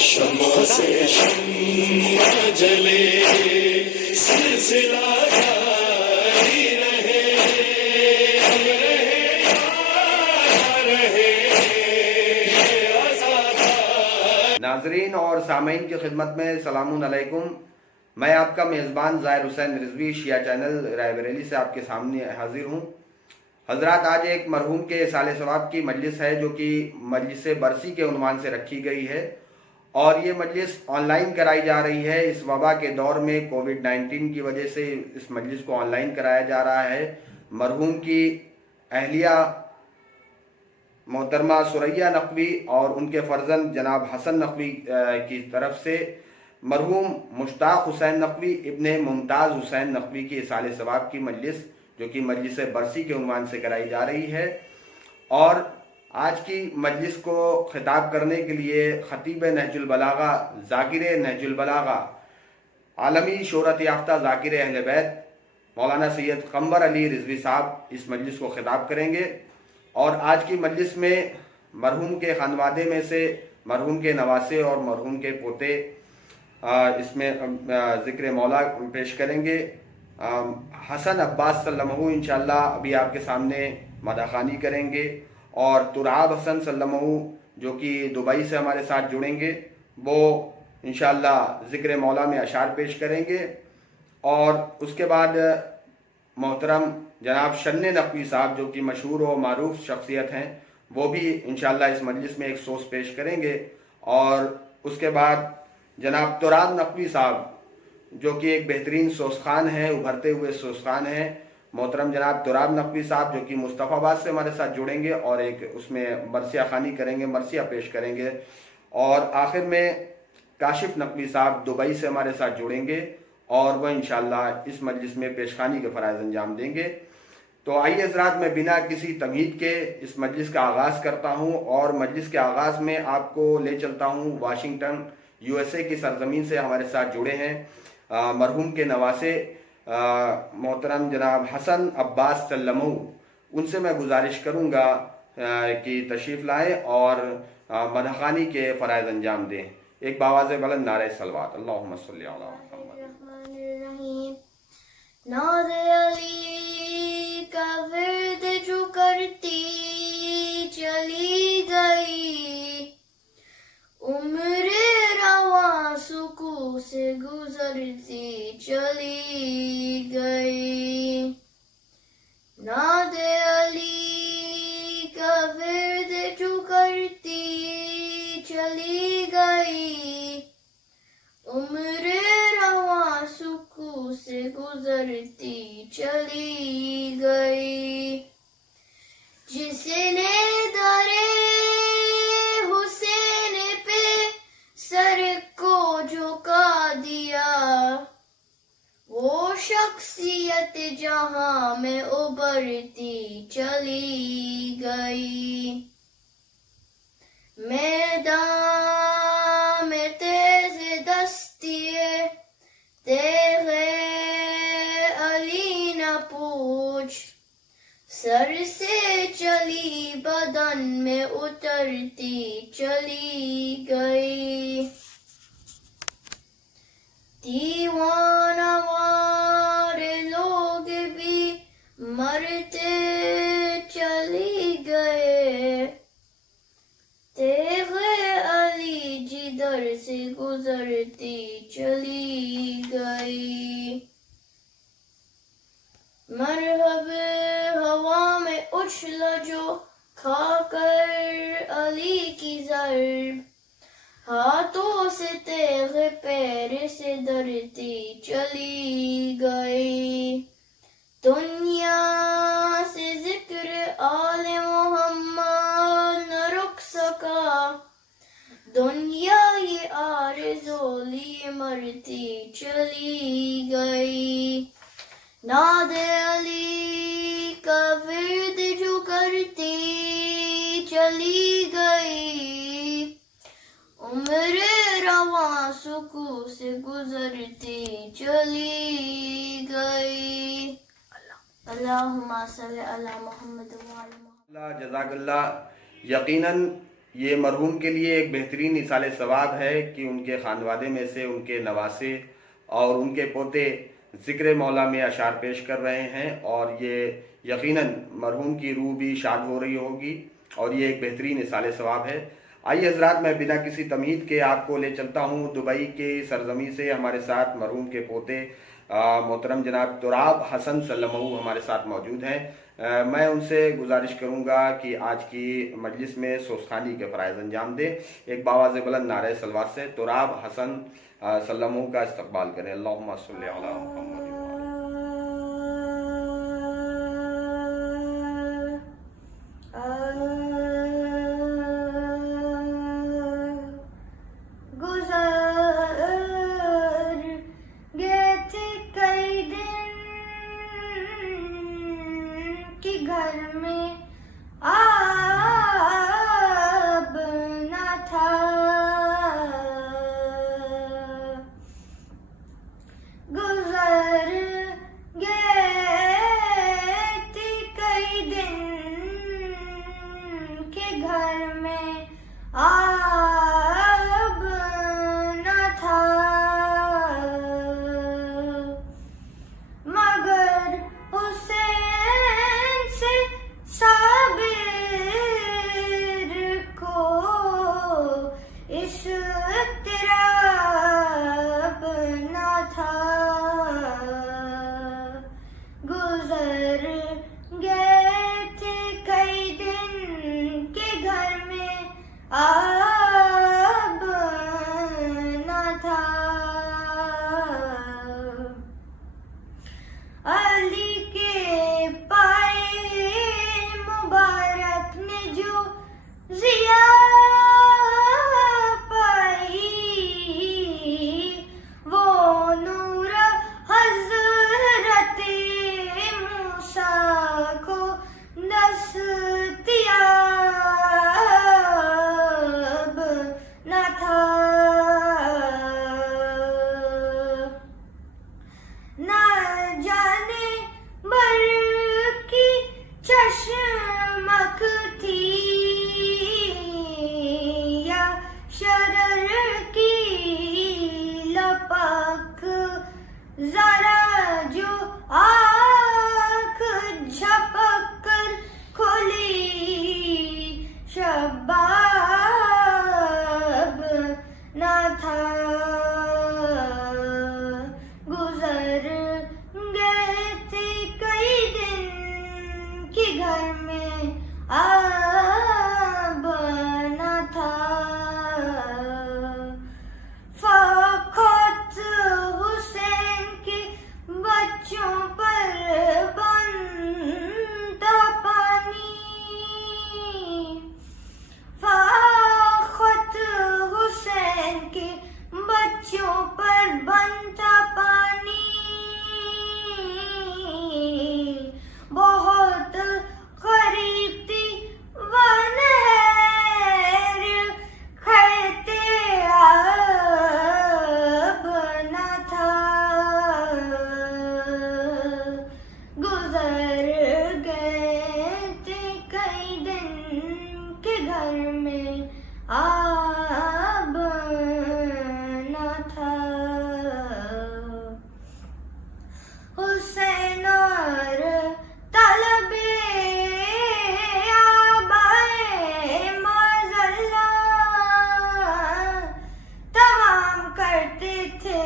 شمع سے شمع جلے سلسلہ جاری رہے ناظرین اور سامعین کی خدمت میں سلام علیکم. میں آپ کا میزبان ظاہر حسین رضوی شیعہ چینل رائے بریلی سے آپ کے سامنے حاضر ہوں. حضرات، آج ایک مرحوم کے سال ثواب کی مجلس ہے جو کہ مجلس برسی کے عنوان سے رکھی گئی ہے، اور یہ مجلس آن لائن کرائی جا رہی ہے. اس وبا کے دور میں کووڈ-19 کی وجہ سے اس مجلس کو آن لائن کرایا جا رہا ہے. مرحوم کی اہلیہ محترمہ ثریا نقوی اور ان کے فرزند جناب حسن نقوی کی طرف سے مرحوم مشتاق حسین نقوی ابن ممتاز حسین نقوی کی سال ثواب کی مجلس جو کہ مجلس برسی کے عنوان سے کرائی جا رہی ہے. اور آج کی مجلس کو خطاب کرنے کے لیے خطیب نہج البلاغہ، ذاکر نہج البلاغہ، عالمی شہرت یافتہ ذاکر اہل بیت مولانا سید قمر علی رضوی صاحب اس مجلس کو خطاب کریں گے. اور آج کی مجلس میں مرحوم کے خانوادے میں سے مرحوم کے نواسے اور مرحوم کے پوتے اس میں ذکر مولا پیش کریں گے. حسن عباس سلمہ انشاءاللہ ابھی آپ کے سامنے مداخانی کریں گے، اور تراب حسن سلمہ جو کہ دبئی سے ہمارے ساتھ جڑیں گے وہ انشاءاللہ ذکر مولا میں اشعار پیش کریں گے. اور اس کے بعد محترم جناب شن نقوی صاحب جو کہ مشہور و معروف شخصیت ہیں، وہ بھی انشاءاللہ اس مجلس میں ایک سوز پیش کریں گے. اور اس کے بعد جناب تراب نقوی صاحب جو کہ ایک بہترین سوزخوان ہیں، ابھرتے ہوئے سوزخوان ہیں، محترم جناب تراب نقوی صاحب جو کہ مصطفیٰ آباد سے ہمارے ساتھ جڑیں گے اور ایک اس میں مرثیہ خوانی کریں گے، مرثیہ پیش کریں گے. اور آخر میں کاشف نقوی صاحب دبئی سے ہمارے ساتھ جڑیں گے اور وہ انشاءاللہ اس مجلس میں پیشخوانی کے فرائض انجام دیں گے. تو آئیے حضرات، میں بنا کسی تمہید کے اس مجلس کا آغاز کرتا ہوں، اور مجلس کے آغاز میں آپ کو لے چلتا ہوں واشنگٹن USA کی سرزمین سے ہمارے ساتھ جڑے ہیں مرحوم کے نواسے محترم جناب حسن عباس سلمہ. ان سے میں گزارش کروں گا کہ تشریف لائیں اور مداخانی کے فرائض انجام دیں. ایک باواز بلند نعرہ صلوات. اللہم صلی علی محمد. ناز علی کا ورد جو کرتی چلی گئی، عمر رواں سکو سے گزرتی چلی گئی. ناز علی کا ورد جو کرتی چلی گئی، عمر رواں سکو سے گزرتی چلی گئی. جس نے درے حسین پہ سر کو جھکا دیا، وہ شخصیت جہاں میں ابھرتی چلی گئی. میدان میں تیز دستی تیغ علی نہ پوچھ، سر سے چلی بدن میں اترتی چلی گئی. دیوانہ والے لوگ بھی مرتے چلی گئے، تیغ علی جدھر سے گزرتی چلی گئی. مرحب ہوا میں اچھلا جو کھا کر علی کی ضرب، ہاتھوں سے تیغ پیر سے درتی چلی گئی. دنیا سے ذکر آل محمد نہ رک سکا، دنیا یہ آرزو لیے مرتی چلی گئی. ناد علی کا ورد جو کرتی چلی گئی، عمر رواں سکو سے گزرتی چلی گئی. اللہم صلی علی محمد وعلی محمد. جزاک اللہ. یقیناً یہ مرحوم کے لیے ایک بہترین ایصال ثواب ہے کہ ان کے خانوادے میں سے ان کے نواسے اور ان کے پوتے ذکر مولا میں اشعار پیش کر رہے ہیں، اور یہ یقیناً مرحوم کی روح بھی شاد ہو رہی ہوگی، اور یہ ایک بہترین ایصال ثواب ہے۔ آئیے حضرات، میں بنا کسی تمہید کے آپ کو لے چلتا ہوں دبئی کے سرزمین سے۔ ہمارے ساتھ مرحوم کے پوتے محترم جناب تراب حسن سلمہ ہمارے ساتھ موجود ہیں۔ میں ان سے گزارش کروں گا کہ آج کی مجلس میں سوستانی کے فرائض انجام دیں۔ ایک باواز بلند نعرہ صلوات سے تراب حسن سلمہ کا استقبال کریں۔ اللہم صلی علی محمد۔ گھر میں آب نہ تھا، گزر گئے تھے کئی دن کہ گھر میں آب نہ تھا، مگر حسین سے صابر کو اس اضطراب نہ تھا، گزر گئے تھے کئی دن کہ گھر میں آب نہ تھا، علی کے پائے مبارک نے جو ضیا پائی، وہ نور حضرت موسیٰ کو دستیاب نہ تھا، نہ جانے بر کی چشمک تھی یا شرر کی لپک، ذرا جو آنکھ جھپک کر کھلی شباب نہ تھا، گزر گئے تھے کئی دن کہ گھر میں آب نہ تھا، فقط حسین کے بچوں پر بنتا پانی، فقط حسین کے بچوں پر بنتا پانی، بہت قریب تھی وہ نہر کھڑتے آب نہ تھا، گزر گئے تھے کئی دن کہ گھر میں آب نہ تھا، حسین اور طلب آبائے معذاللہ تمام کرتے تھے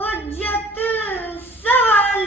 حجت سوال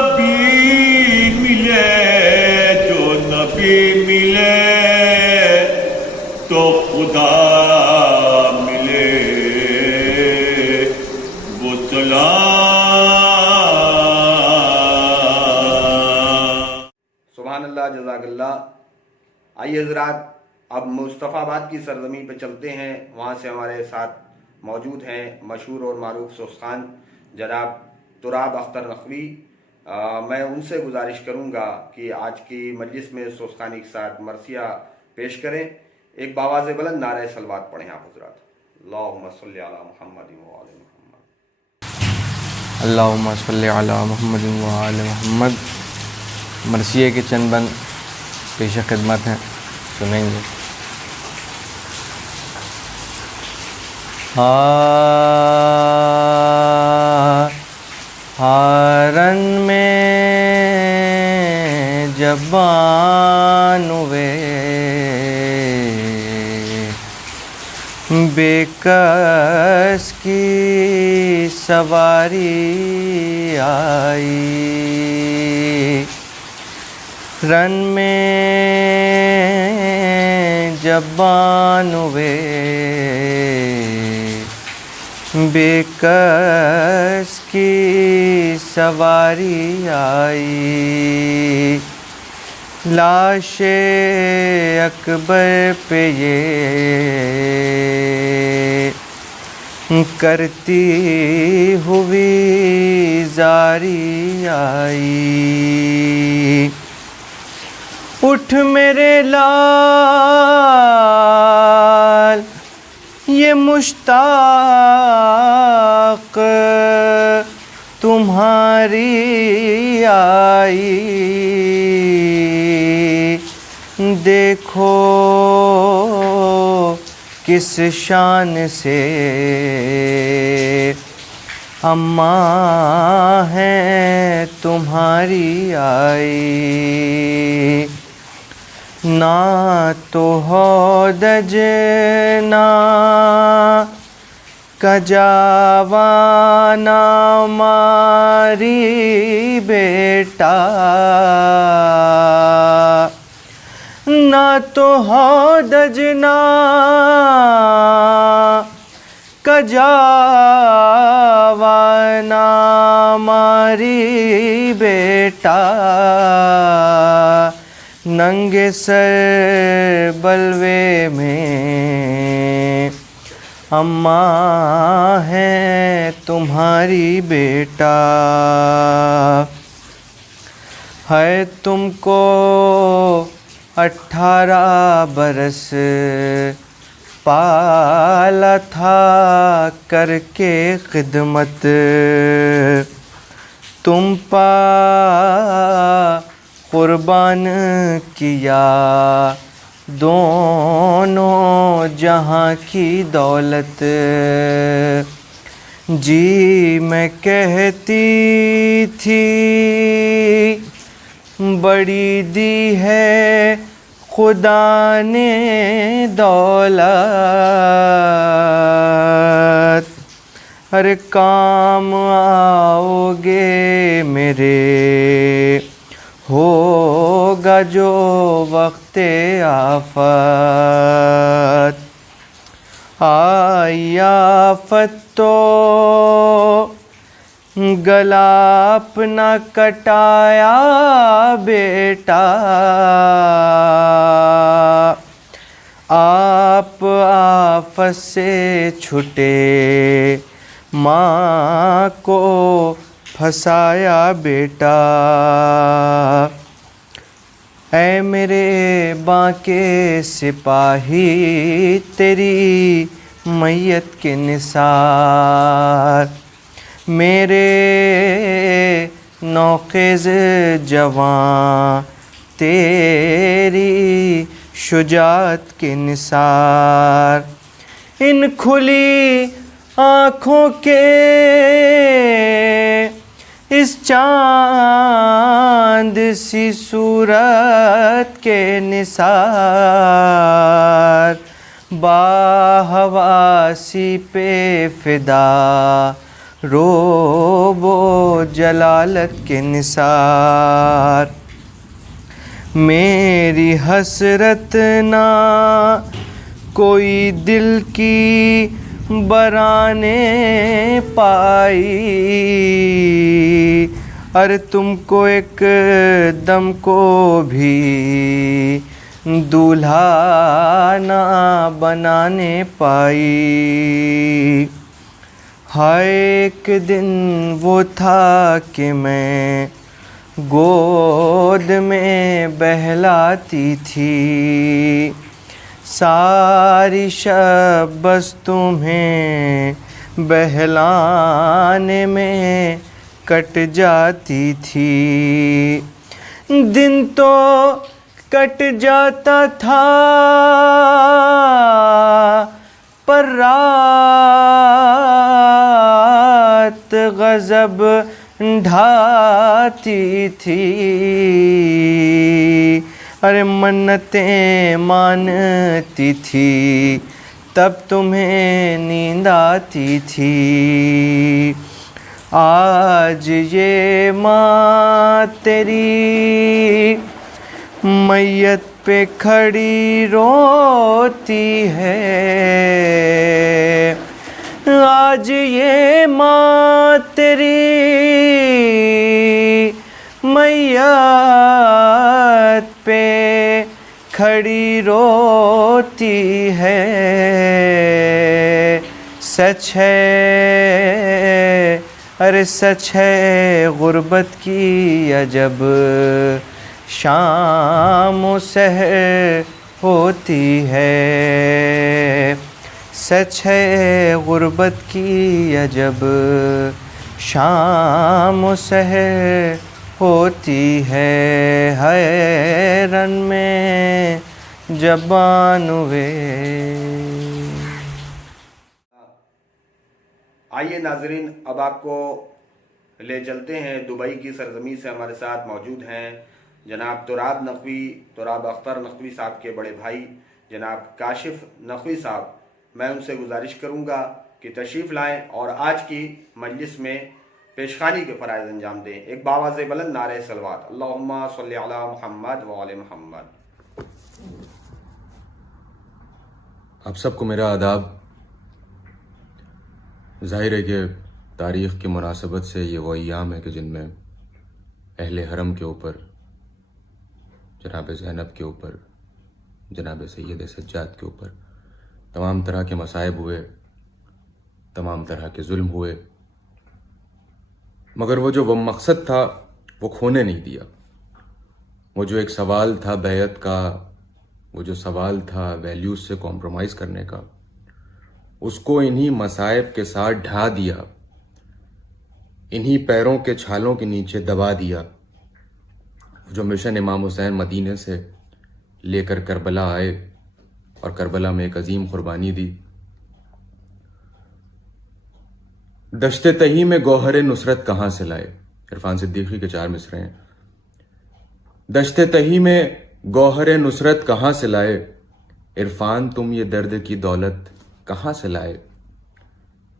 نبی ملے جو نبی ملے تو خدا ملے وہ سلام. سبحان اللہ، جزاک اللہ. آئیے حضرات اب مصطفیٰ آباد کی سرزمین پہ چلتے ہیں. وہاں سے ہمارے ساتھ موجود ہیں مشہور اور معروف سوسخان جناب تراب اختر نقوی. میں ان سے گزارش کروں گا کہ آج کی مجلس میں سوسخانی کے ساتھ مرثیہ پیش کریں. ایک باواز بلند نعرہ صلوات پڑھیں آپ حضرات. اللہم صلی علی محمد وآل محمد. اللہم صلی علی محمد وآل محمد. مرثیے کے چند بند پیش خدمت ہیں، سنیں گے. ہارن میں جبان ہوئے بے کس کی سواری آئی. رن میں جبان ہوئے بے کس کی سواری آئی. لاش اکبر پہ یہ کرتی ہوئی زاری آئی. اٹھ میرے لال یہ مشتاق تمہاری آئی. دیکھو کس شان سے اماں ہیں تمہاری آئی. نہ تو ہودج نہ کجاوانا ماری بیٹا. نہ تو ہودج نہ کجاوانا ماری بیٹا. ننگے سر بلوے میں اماں ہے تمہاری بیٹا. ہے تم کو 18 برس پالا تھا کر کے خدمت. تم پا قربان کیا دونوں جہاں کی دولت. جی میں کہتی تھی بڑی دی ہے خدا نے دولت. ہر کام آؤ گے میرے ہوگا جو وقت آفت. آئی آفت تو گلا اپنا کٹایا بیٹا. آپ آفت سے چھٹے ماں کو پھنسایا بیٹا. اے میرے بانکے سپاہی تیری میت کے نثار. میرے نوخیز جوان تیری شجاعت کے نثار. ان کھلی آنکھوں کے اس چاند سی صورت کے نثار. با حواسی پہ فدا روبو جلالت کے نثار، میری حسرت نہ کوئی دل کی برانے پائی، ارے تم کو ایک دم کو بھی دولہا نہ بنانے پائی۔ ہائے ایک دن وہ تھا کہ میں گود میں بہلاتی تھی، ساری شب بس تمہیں بہلانے میں کٹ جاتی تھی، دن تو کٹ جاتا تھا پر رات غضب ڈھاتی تھی، ارے منتیں مانتی تھی تب تمہیں نیند آتی تھی، آج یہ ماں تیری میت پہ کھڑی روتی ہے، آج یہ ماں تیری میت پہ کھڑی روتی ہے، سچ ہے ارے سچ ہے غربت کی عجب شام و سحر ہوتی ہے، سچ ہے غربت کی عجب شام و سحر ہوتی ہے، حیرن میں جبان ہوئے۔ آئیے ناظرین، اب آپ کو لے چلتے ہیں دبئی کی سرزمین سے۔ ہمارے ساتھ موجود ہیں جناب تراب نقوی، تراب اختر نقوی صاحب کے بڑے بھائی جناب کاشف نقوی صاحب۔ میں ان سے گزارش کروں گا کہ تشریف لائیں اور آج کی مجلس میں پیشخانی کے فرائض انجام دیں۔ ایک باواز بلند نعرہ صلوات، اللہم صلی علی محمد وعلی محمد۔ آپ سب کو میرا آداب۔ ظاہر ہے کہ تاریخ کی مناسبت سے یہ وہ ایام ہے کہ جن میں اہل حرم کے اوپر، جناب زینب کے اوپر، جناب سید سجاد کے اوپر تمام طرح کے مصائب ہوئے، تمام طرح کے ظلم ہوئے، مگر وہ مقصد تھا وہ کھونے نہیں دیا۔ وہ جو ایک سوال تھا بیعت کا، وہ جو سوال تھا ویلیوز سے کمپرومائز کرنے کا، اس کو انہی مصائب کے ساتھ ڈھا دیا، انہی پیروں کے چھالوں کے نیچے دبا دیا۔ جو مشن امام حسین مدینے سے لے کر کربلا آئے اور کربلا میں ایک عظیم قربانی دی۔ دشت تہی میں گوہر نصرت کہاں سے لائے، عرفان صدیقی کے 4 مصرے ہیں۔ دشت تہی میں گوہر نصرت کہاں سے لائے، عرفان تم یہ درد کی دولت کہاں سے لائے،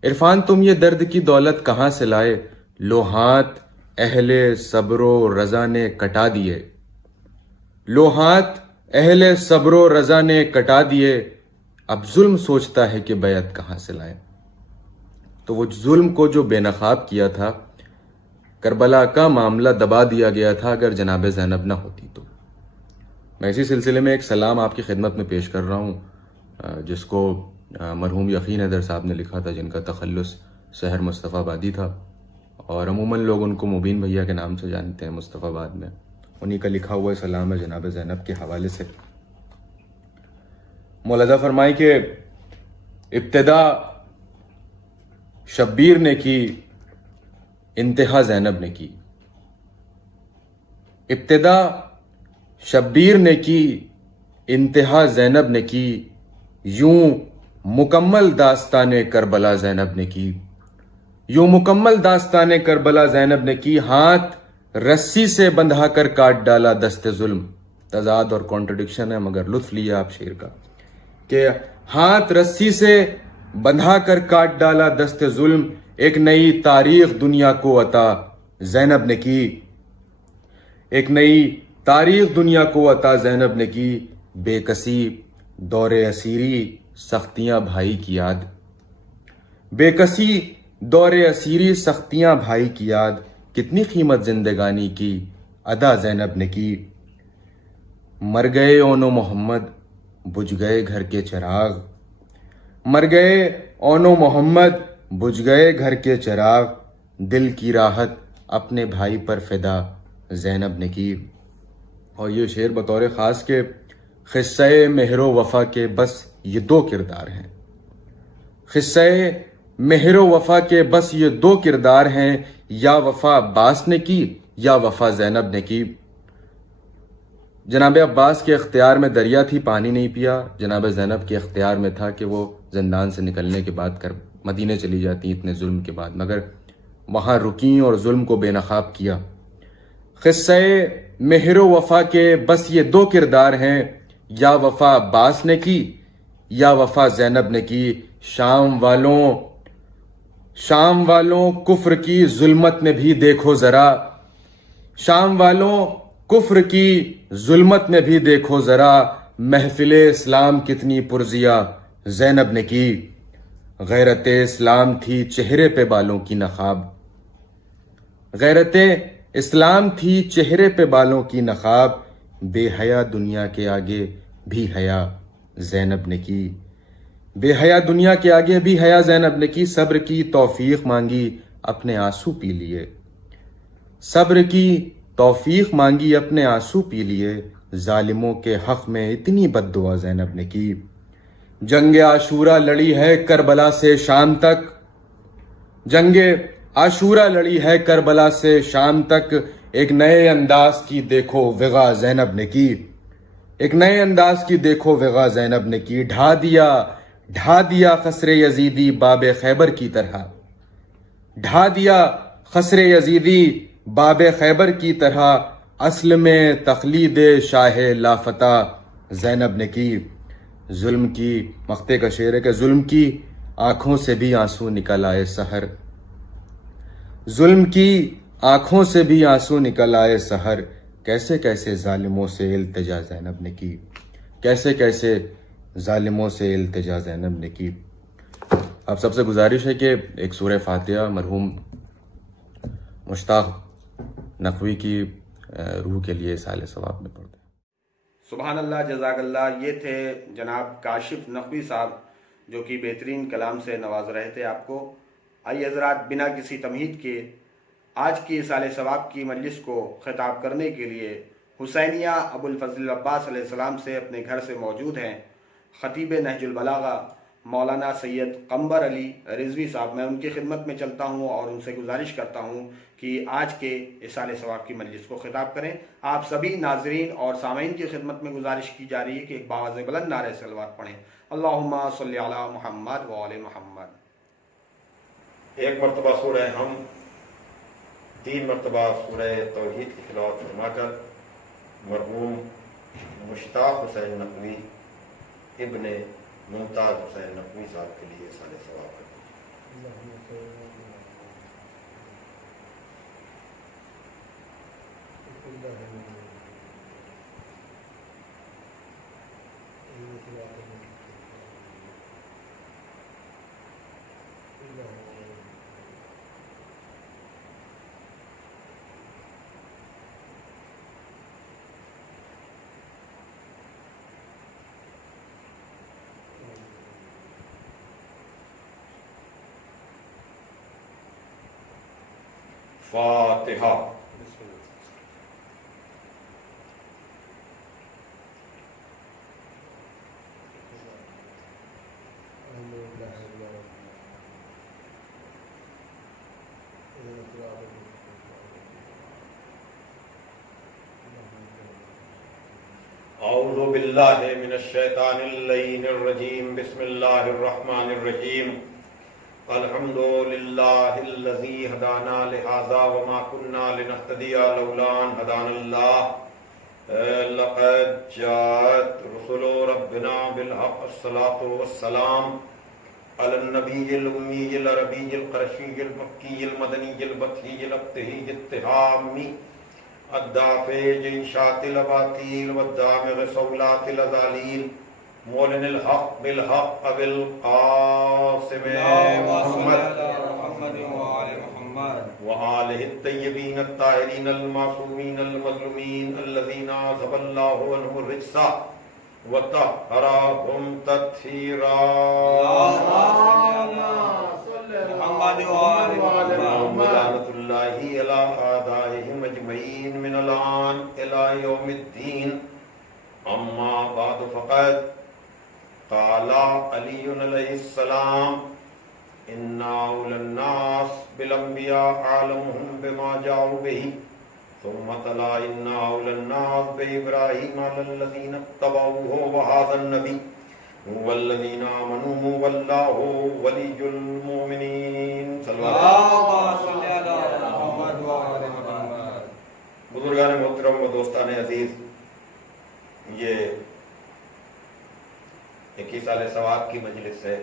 عرفان تم یہ درد کی دولت کہاں سے لائے، لوہات اہل صبر و رضا نے کٹا دیے، لوہات اہل صبر و رضا نے کٹا دیے، اب ظلم سوچتا ہے کہ بیعت کہاں سے لائے۔ تو وہ ظلم کو جو بے نقاب کیا تھا، کربلا کا معاملہ دبا دیا گیا تھا اگر جناب زینب نہ ہوتی تو۔ میں اسی سلسلے میں ایک سلام آپ کی خدمت میں پیش کر رہا ہوں، جس کو مرحوم یقین حیدر صاحب نے لکھا تھا، جن کا تخلص شہر مصطفیٰ آبادی تھا، اور عموماً لوگ ان کو مبین بھیا کے نام سے جانتے ہیں مصطفیٰ آباد میں۔ انہی کا لکھا ہوا سلام ہے جناب زینب کے حوالے سے۔ مولانا فرمائے کہ ابتدا شبیر نے کی، انتہا زینب نے کی، ابتدا شبیر نے کی، انتہا زینب نے کی، یوں مکمل داستان کربلا زینب نے کی، یوں مکمل داستان کربلا زینب نے کی، ہاتھ رسی سے بندھا کر کاٹ ڈالا دست ظلم۔ تضاد اور کانٹرڈکشن ہے مگر لطف لیا آپ شعر کا، کہ ہاتھ رسی سے بندھا کر کاٹ ڈالا دست ظلم، ایک نئی تاریخ دنیا کو عطا زینب نے کی، ایک نئی تاریخ دنیا کو عطا زینب نے کی، بے کسی دور اسیری سختیاں بھائی کی یاد، بے کسی دور اسیری سختیاں بھائی کی یاد، کتنی قیمت زندگانی کی ادا زینب نے کی۔ مر گئے اون و محمد بجھ گئے گھر کے چراغ، مر گئے اون و محمد بجھ گئے گھر کے چراغ، دل کی راحت اپنے بھائی پر فدا زینب نے کی۔ اور یہ شعر بطور خاص کے قصہ مہر و وفا کے بس یہ دو کردار ہیں، قصہ مہر و وفا کے بس یہ دو کردار ہیں، یا وفا عباس نے کی یا وفا زینب نے کی۔ جناب عباس کے اختیار میں دریا تھی، پانی نہیں پیا، جناب زینب کے اختیار میں تھا کہ وہ زندان سے نکلنے کے بعد مدینے چلی جاتی اتنے ظلم کے بعد، مگر وہاں رکیں اور ظلم کو بے نقاب کیا۔ قصہ مہر و وفا کے بس یہ دو کردار ہیں، یا وفا عباس نے کی یا وفا زینب نے کی۔ شام والوں کفر کی ظلمت میں بھی دیکھو ذرا، شام والوں کفر کی ظلمت میں بھی دیکھو ذرا، محفل اسلام کتنی پرزیا زینب نے کی۔ غیرت اسلام تھی چہرے پہ بالوں کی نقاب، غیرت اسلام تھی چہرے پہ بالوں کی نقاب، بے حیا دنیا کے آگے بھی حیا زینب نے کی، بے حیا دنیا کے آگے بھی حیا زینب نے کی۔ صبر کی توفیق مانگی اپنے آنسو پی لیے، صبر کی توفیق مانگی اپنے آنسو پی لیے، ظالموں کے حق میں اتنی بد دعا زینب نے کی۔ جنگ عاشورہ لڑی ہے کربلا سے شام تک، جنگ عاشورہ لڑی ہے کربلا سے شام تک، ایک نئے انداز کی دیکھو وغا زینب نے کی، ایک نئے انداز کی دیکھو وغا زینب نے کی۔ ڈھا دیا خسر یزیدی باب خیبر کی طرح، ڈھا دیا خسر یزیدی باب خیبر کی طرح، اصل میں تقلید شاہ لافتہ زینب نے کی۔ ظلم کی مقطع کا شعر ہے کہ ظلم کی آنکھوں سے بھی آنسو نکل آئے سحر، ظلم کی آنکھوں سے بھی آنسو نکل آئے سحر، کیسے کیسے ظالموں سے التجا زینب نے کی، کیسے کیسے ظالموں سے التجا زینب نے کی۔ اب سب سے گزارش ہے کہ ایک سورہ فاتحہ مرحوم مشتاق نقوی کی روح کے لیے سال ثواب میں پڑھ دیں۔ سبحان اللہ، جزاک اللہ۔ یہ تھے جناب کاشف نقوی صاحب جو کہ بہترین کلام سے نواز رہے تھے آپ کو۔ آئیے حضرات، بنا کسی تمہید کے آج کی سال ثواب کی مجلس کو خطاب کرنے کے لیے حسینیہ ابو الفضل عباس علیہ السلام سے اپنے گھر سے موجود ہیں خطیب نہج البلاغہ مولانا سید قمبر علی رضوی صاحب۔ میں ان کی خدمت میں چلتا ہوں اور ان سے گزارش کرتا ہوں کہ آج کے سال ثواب کی مجلس کو خطاب کریں۔ آپ سبھی ناظرین اور سامعین کی خدمت میں گزارش کی جا رہی ہے کہ ایک باواز بلند نعرہ صلوات پڑھیں، اللہم صلی علی محمد و آل محمد۔ ایک مرتبہ سورہ ہم، 3 مرتبہ سورہ توحید کی تلاوت فرما کر مرحوم مشتاق حسین نقوی ابن ممتاز حسین نقوی صاحب کے لیے سال ثواب کرتے ہیں۔ فاتحہ۔ اعوذ باللہ من الشیطان اللعین الرجیم، بسم اللہ الرحمن الرحیم۔ الحمد للہ الذی ہدانا لہذا وما كنا لنہتدی لولا ان ہدانا اللہ، لقد جاءت رسل ربنا بالحق الصلاۃ والسلام علی النبی الأمی العربی القرشی المکی المدنی البطحی الابتہی التہامی الدافع جیشات الاباطیل والدامغ صولات الازالیل مولن الحق بالحق ابو القاسم محمد وآلہ الطیبین الطاہرین المعصومین المظلومین الذین عذب اللہ عنہم الرجس وطہرہم تطہیرا ولعنۃ اللہ علی اعدائہم اجمعین من الآن الی یوم الدین اما بعد فقد قال علی علیہ السلام ان اولى الناس بالانبیاء اعلمهم بما جاءوا به ثم تلا ان اولى الناس بابراہیم علی الذین اتبعوه وهذا النبی والذین آمنوا واللہ ولی المؤمنین صلی اللہ علیہ وسلم۔ بزرگان محترم و دوستان عزیز، یہ 21 سال ثواب کی مجلس ہے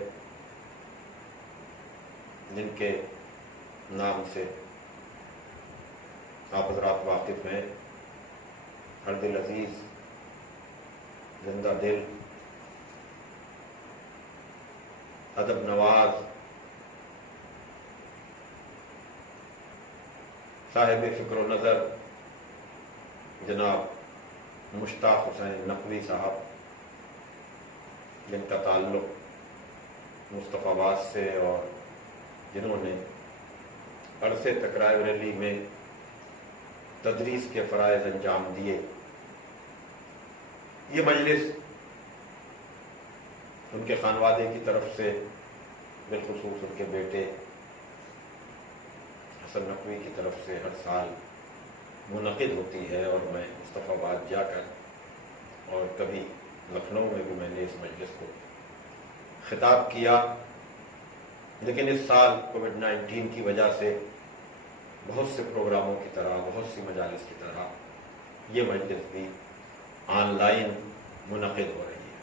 جن کے نام سے آپ حضرات واقف ہیں۔ ہر دل عزیز، زندہ دل، ادب نواز، صاحب فکر و نظر جناب مشتاق حسین نقوی صاحب، جن کا تعلق مصطفیٰ آباد سے اور جنہوں نے عرصے تک رائے بریلی میں تدریس کے فرائض انجام دیے۔ یہ مجلس ان کے خانوادے کی طرف سے، بالخصوص ان کے بیٹے حسن نقوی کی طرف سے ہر سال منعقد ہوتی ہے، اور میں مصطفیٰ آباد جا کر اور کبھی لکھنؤ میں بھی میں نے اس مجلس کو خطاب کیا، لیکن اس سال کووڈ-19 کی وجہ سے بہت سے پروگراموں کی طرح، بہت سی مجالس کی طرح یہ مجلس بھی آن لائن منعقد ہو رہی ہے۔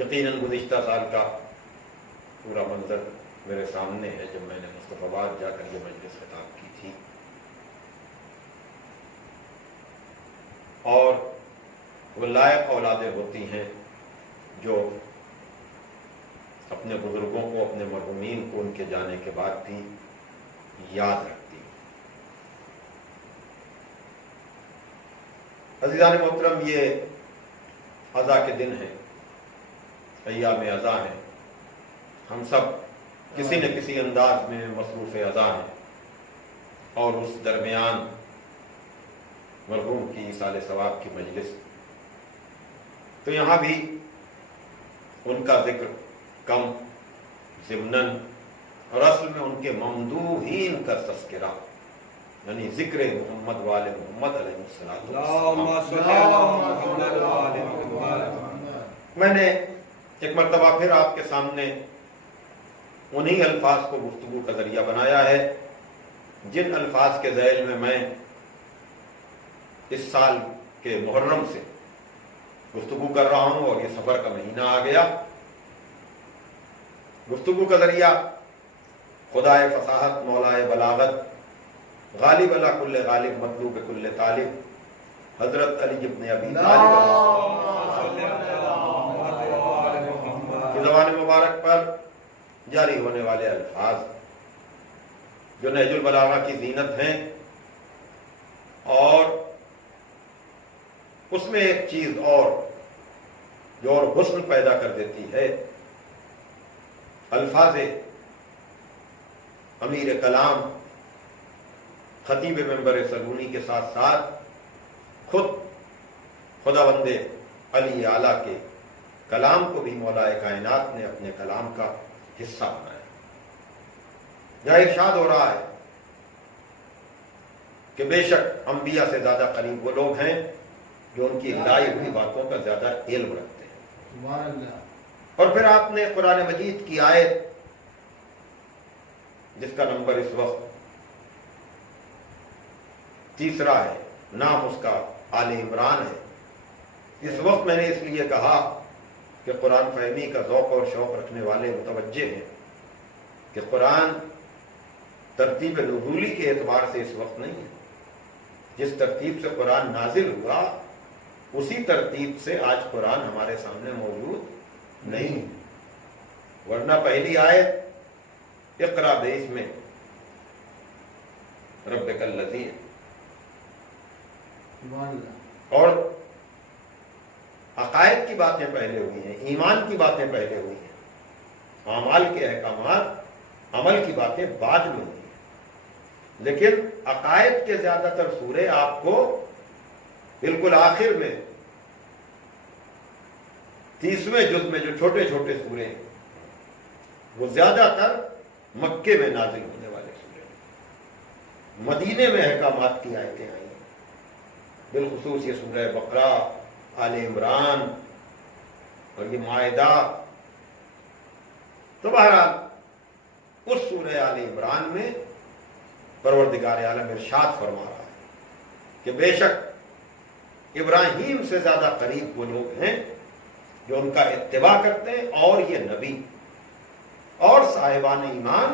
یقیناً گزشتہ سال کا پورا منظر میرے سامنے ہے جب میں نے مصطفیٰ آباد جا کر یہ مجلس خطاب کی تھی، اور وہ لائق اولادیں ہوتی ہیں جو اپنے بزرگوں کو، اپنے مرحومین کو ان کے جانے کے بعد بھی یاد رکھتی ہیں۔ عزیزان محترم، یہ عزا کے دن ہیں، ایام عزا ہیں، ہم سب کسی نہ کسی انداز میں مصروف عزا ہیں، اور اس درمیان مرحوم کی ایصال ثواب کی مجلس، تو یہاں بھی ان کا ذکر کم ضمناً، اور اصل میں ان کے ممدوحین کا تذکرہ، یعنی ذکر محمد وآل محمد علیہ السلام۔ میں نے ایک مرتبہ پھر آپ کے سامنے انہی الفاظ کو گفتگو کا ذریعہ بنایا ہے جن الفاظ کے ذیل میں میں اس سال کے محرم سے گفتگو کر رہا ہوں، اور یہ سفر کا مہینہ آ گیا۔ گفتگو کا ذریعہ خدائے فصاحت، مولائے بلاغت، غالب علی کل غالب، مطلوب کل طالب، حضرت علی ابن ابی طالب کی زبان مبارک پر جاری ہونے والے الفاظ جو نہج البلاغہ کی زینت ہیں، اور اس میں ایک چیز اور جو اور حسن پیدا کر دیتی ہے، الفاظ امیر کلام خطیب منبر سلونی کے ساتھ ساتھ خود خداوند علی اعلیٰ کے کلام کو بھی مولا کائنات نے اپنے کلام کا حصہ بنایا۔ یہاں ارشاد ہو رہا ہے کہ بے شک انبیاء سے زیادہ قریب وہ لوگ ہیں جو ان کی لائی ہوئی باتوں کا زیادہ علم رکھتے ہیں۔ اور پھر آپ نے قرآن مجید کی آیت جس کا نمبر اس وقت 3 ہے، نام اس کا آل عمران ہے، اس وقت میں نے اس لیے کہا کہ قرآن فہمی کا ذوق اور شوق رکھنے والے متوجہ ہیں کہ قرآن ترتیب نزولی کے اعتبار سے اس وقت نہیں ہے. جس ترتیب سے قرآن نازل ہوا اسی ترتیب سے آج قرآن ہمارے سامنے موجود نہیں ہے. ورنہ پہلی آیت اقرا باسم ربک الذی اور عقائد کی باتیں پہلے ہوئی ہیں, ایمان کی باتیں پہلے ہوئی ہیں, اعمال کے احکامات عمل کی باتیں بعد میں ہوئی ہیں. لیکن عقائد کے زیادہ تر سورے آپ کو بالکل آخر میں 30ویں جز میں جو چھوٹے چھوٹے سورے ہیں وہ زیادہ تر مکے میں نازل ہونے والے سورے ہیں. مدینے میں احکامات کی آیتیں آئی ہیں, بالخصوص یہ سورہ بقرہ, آل عمران اور یہ مائدہ. تو بہرحال اس سورہ آل عمران میں پروردگار عالم ارشاد فرما رہا ہے کہ بے شک ابراہیم سے زیادہ قریب وہ لوگ ہیں جو ان کا اتباع کرتے ہیں, اور یہ نبی اور صاحبان ایمان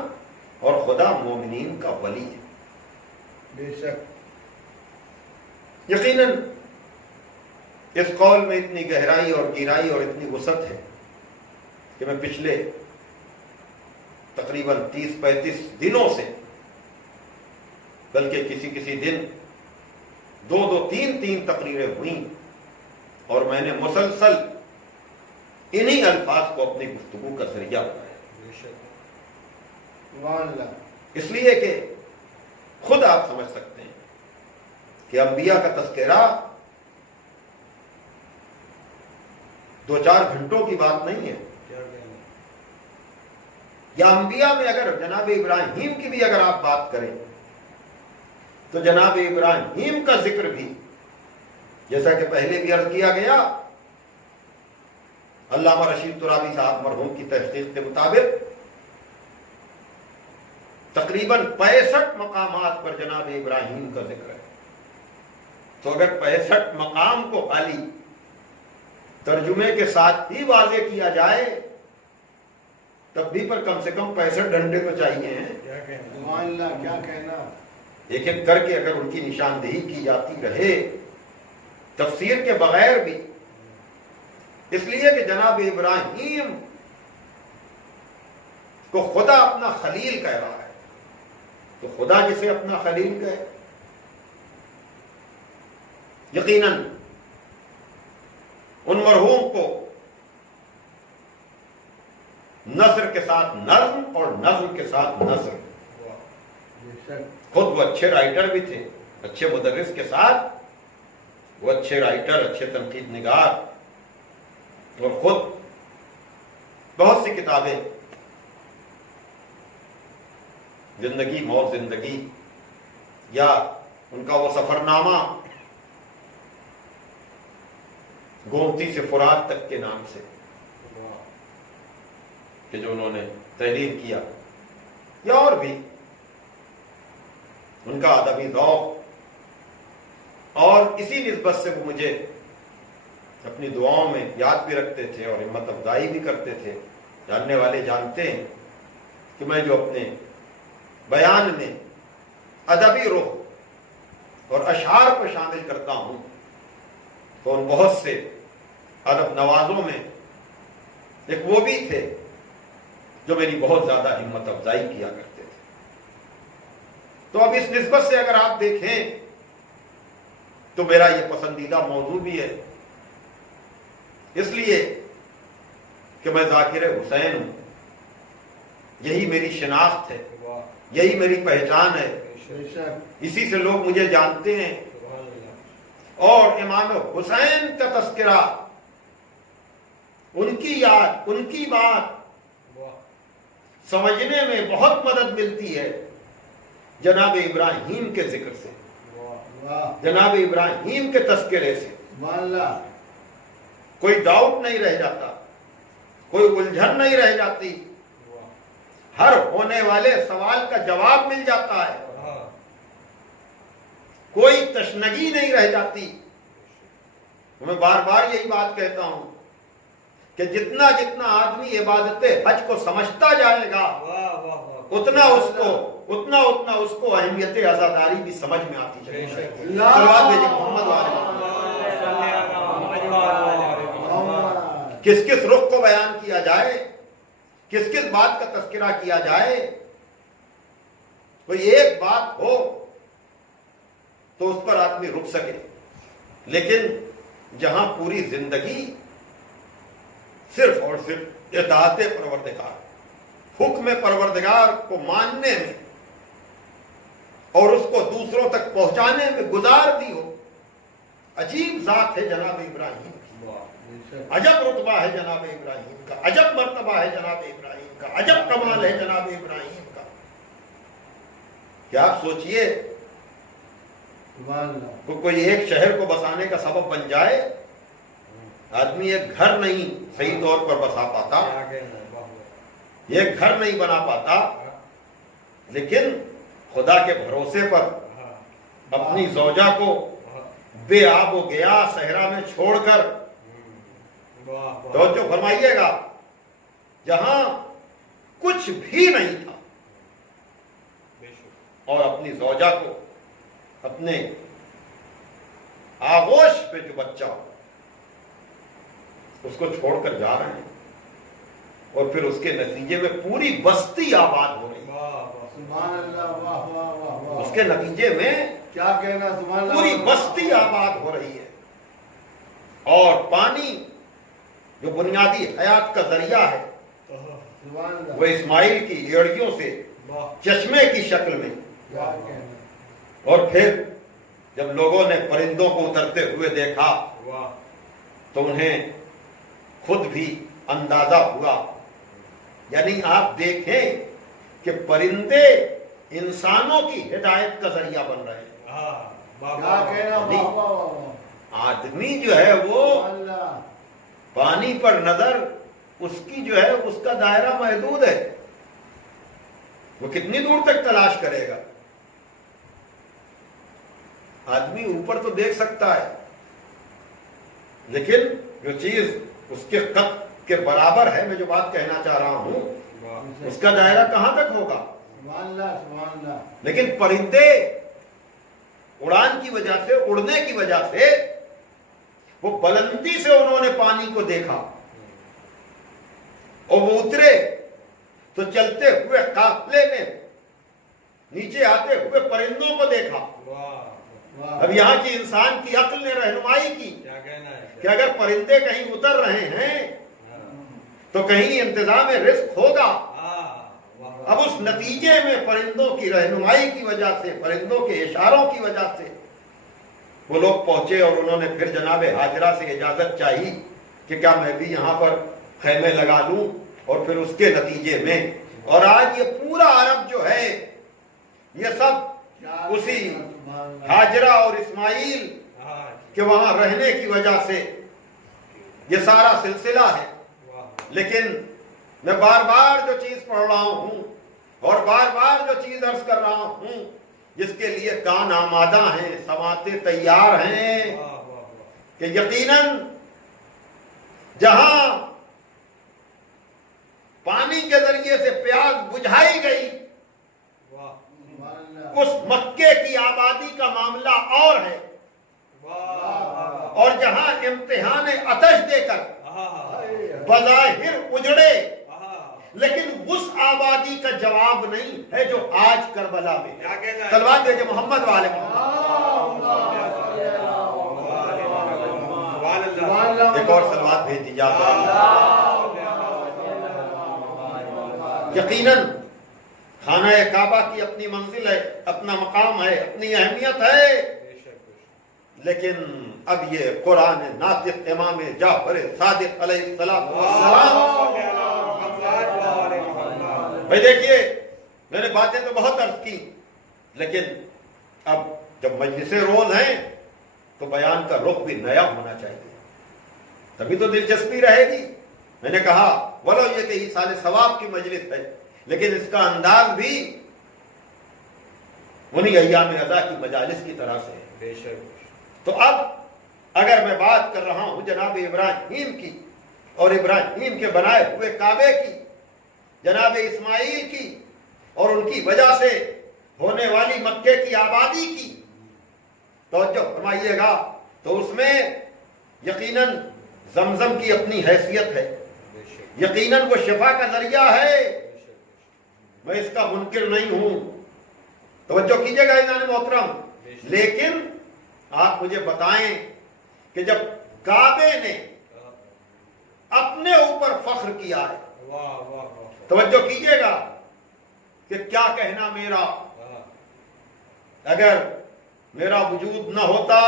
اور خدا مومنین کا ولی ہے. بے شک یقیناً اس قول میں اتنی گہرائی اور گہرائی اور اتنی وسعت ہے کہ میں پچھلے تقریباً 30-35 دنوں سے, بلکہ کسی دن 2-3 تقریریں ہوئیں اور میں نے مسلسل انہی الفاظ کو اپنی گفتگو کا ذریعہ بنایا. اس لیے کہ خود آپ سمجھ سکتے ہیں کہ انبیاء کا تذکرہ 2-4 گھنٹوں کی بات نہیں ہے. یا انبیاء میں اگر جناب ابراہیم کی بھی اگر آپ بات کریں تو جناب ابراہیم کا ذکر بھی, جیسا کہ پہلے بھی عرض کیا گیا, علامہ رشید ترابی صاحب مرحوم کی تحقیق کے مطابق تقریباً 65 مقامات پر جناب ابراہیم کا ذکر ہے. تو اگر 65 مقام کو خالی ترجمے کے ساتھ ہی واضح کیا جائے تب بھی پر کم سے کم 65 گھنٹے تو چاہیے ہیں. کیا کہنا, ایک ایک کر کے اگر ان کی نشاندہی کی جاتی رہے تفسیر کے بغیر بھی. اس لیے کہ جناب ابراہیم کو خدا اپنا خلیل کہہ رہا ہے, تو خدا جسے اپنا خلیل کہے, یقیناً ان مرحوم کو نثر کے ساتھ نظم اور نظم کے ساتھ نثر, خود وہ اچھے رائٹر بھی تھے, اچھے مدرس کے ساتھ وہ اچھے رائٹر, اچھے تنقید نگار, اور خود بہت سی کتابیں, زندگی موت زندگی, یا ان کا وہ سفر نامہ گومتی سے فرات تک کے نام سے کہ جو انہوں نے تحریر کیا, یا اور بھی ان کا ادبی ذوق, اور اسی نسبت سے وہ مجھے اپنی دعاؤں میں یاد بھی رکھتے تھے اور ہمت افزائی بھی کرتے تھے. جاننے والے جانتے ہیں کہ میں جو اپنے بیان میں ادبی رخ اور اشعار کو شامل کرتا ہوں تو ان بہت سے ادب نوازوں میں ایک وہ بھی تھے جو میری بہت زیادہ ہمت افزائی کیا کرتے تھے. تو اب اس نسبت سے اگر آپ دیکھیں تو میرا یہ پسندیدہ موضوع بھی ہے, اس لیے کہ میں ذاکر حسین ہوں, یہی میری شناخت ہے, یہی میری پہچان ہے, اسی سے لوگ مجھے جانتے ہیں. اور امام حسین کا تذکرہ, ان کی یاد, ان کی بات سمجھنے میں بہت مدد ملتی ہے جناب ابراہیم کے ذکر سے, جناب ابراہیم کے تذکرے سے. کوئی ڈاؤٹ نہیں رہ جاتا, کوئی الجھن نہیں رہ جاتی, ہر ہونے والے سوال کا جواب مل جاتا ہے, کوئی تشنگی نہیں رہ جاتی. میں بار بار یہی بات کہتا ہوں کہ جتنا جتنا آدمی عبادت حج کو سمجھتا جائے گا اتنا اس کو اہمیت عزاداری بھی سمجھ میں آتی چلی جائے گی۔ صلوات بھیجیں محمد والے۔ کس کس رخ کو بیان کیا جائے، کس کس بات کا تذکرہ کیا جائے، کوئی ایک بات ہو تو اس پر آدمی رک سکے، لیکن جہاں پوری زندگی صرف اور صرف اطاعت پروردگار، حکم پروردگار کو ماننے میں اور اس کو دوسروں تک پہنچانے میں گزار دی ہو، عجیب ذات ہے جناب ابراہیم کی، عجب رتبہ ہے جناب ابراہیم کا، عجب مرتبہ ہے جناب ابراہیم کا، عجب کمال ہے جناب ابراہیم کا۔ کہ آپ سوچئے کوئی ایک شہر کو بسانے کا سبب بن جائے، آدمی ایک گھر نہیں صحیح طور پر بسا پاتا، ایک گھر نہیں بنا پاتا، لیکن خدا کے بھروسے پر اپنی زوجہ کو بے آب و گیا صحرا میں چھوڑ کر، توجہ فرمائیے گا، جہاں کچھ بھی نہیں تھا، اور اپنی زوجہ کو اپنے آغوش پہ جو بچہ ہو اس کو چھوڑ کر جا رہے ہیں، اور پھر اس کے نتیجے میں پوری بستی آباد ہو رہی ہے۔ اس کے نتیجے میں کیا کہنا، پوری بستی آباد ہو رہی ہے، اور پانی جو بنیادی حیات کا ذریعہ ہے وہ اسماعیل کی ایڑیوں سے چشمے کی شکل میں، اور پھر جب لوگوں نے پرندوں کو اترتے ہوئے دیکھا تو انہیں خود بھی اندازہ ہوا، یعنی آپ دیکھیں کہ پرندے انسانوں کی ہدایت کا ذریعہ بن رہے ہیں۔ آدمی جو ہے وہ پانی پر نظر اس کی جو ہے اس کا دائرہ محدود ہے، وہ کتنی دور تک تلاش کرے گا؟ آدمی اوپر تو دیکھ سکتا ہے، لیکن جو چیز اس کے قد کے برابر ہے، میں جو بات کہنا چاہ رہا ہوں، اس کا دائرہ کہاں تک ہوگا؟ لیکن پرندے اڑان کی وجہ سے، اڑنے کی وجہ سے، وہ بلندی سے انہوں نے پانی کو دیکھا، اور وہ اترے تو چلتے ہوئے قافلے میں نیچے آتے ہوئے پرندوں کو دیکھا۔ اب یہاں کی انسان کی عقل نے رہنمائی کی کہ اگر پرندے کہیں اتر رہے ہیں تو کہیں انتظام رزق ہوگا۔ اب اس نتیجے میں پرندوں کی رہنمائی کی وجہ سے، پرندوں کے اشاروں کی وجہ سے وہ لوگ پہنچے، اور انہوں نے پھر جناب ہاجرہ سے اجازت چاہی کہ کیا میں بھی یہاں پر خیمے لگا لوں، اور پھر اس کے نتیجے میں، اور آج یہ پورا عرب جو ہے یہ سب اسی ہاجرہ اور اسماعیل کے وہاں رہنے کی وجہ سے یہ سارا سلسلہ ہے۔ لیکن میں بار بار جو چیز پڑھ رہا ہوں اور بار بار جو چیز عرض کر رہا ہوں، جس کے لیے کان آمادہ ہیں، سماعتیں تیار ہیں، کہ یقیناً جہاں پانی کے ذریعے سے پیاس بجھائی گئی، اس مکے کی آبادی کا معاملہ اور ہے، اور جہاں امتحان آتش دے کر بظاہر اجڑے، لیکن اس آبادی کا جواب نہیں ہے جو آج کربلا میں۔ صلوات بھیجیں محمد والے ایک اور صلوات بھیج دی جاتا ہے۔ یقیناً خانہ کعبہ کی اپنی منزل ہے، اپنا مقام ہے، اپنی اہمیت ہے، لیکن اب یہ قرآن ناطق امام جعفر صادق علیہ السلام، بھائی دیکھیے میں نے باتیں تو بہت عرض کی، لیکن اب جب مجلس روز ہیں تو بیان کا رخ بھی نیا ہونا چاہیے، تبھی تو دلچسپی رہے گی۔ میں نے کہا بولو یہ کہ ایصال ثواب کی مجلس ہے، لیکن اس کا انداز بھی انہی ایام عزا کی مجالس کی طرح سے ہے۔ تو اب اگر میں بات کر رہا ہوں جناب ابراہیم کی اور ابراہیم کے بنائے ہوئے کعبے کی، جناب اسماعیل کی اور ان کی وجہ سے ہونے والی مکے کی آبادی کی توجہ فرمائیے گا، تو اس میں یقیناً زمزم کی اپنی حیثیت ہے، یقیناً وہ شفا کا ذریعہ ہے، میں اس کا منکر نہیں ہوں، توجہ کیجئے گا عزیزان محترم۔ لیکن آپ مجھے بتائیں کہ جب کعبے نے اپنے اوپر فخر کیا ہے، توجہ کیجئے گا کہ کیا کہنا میرا، اگر میرا وجود نہ ہوتا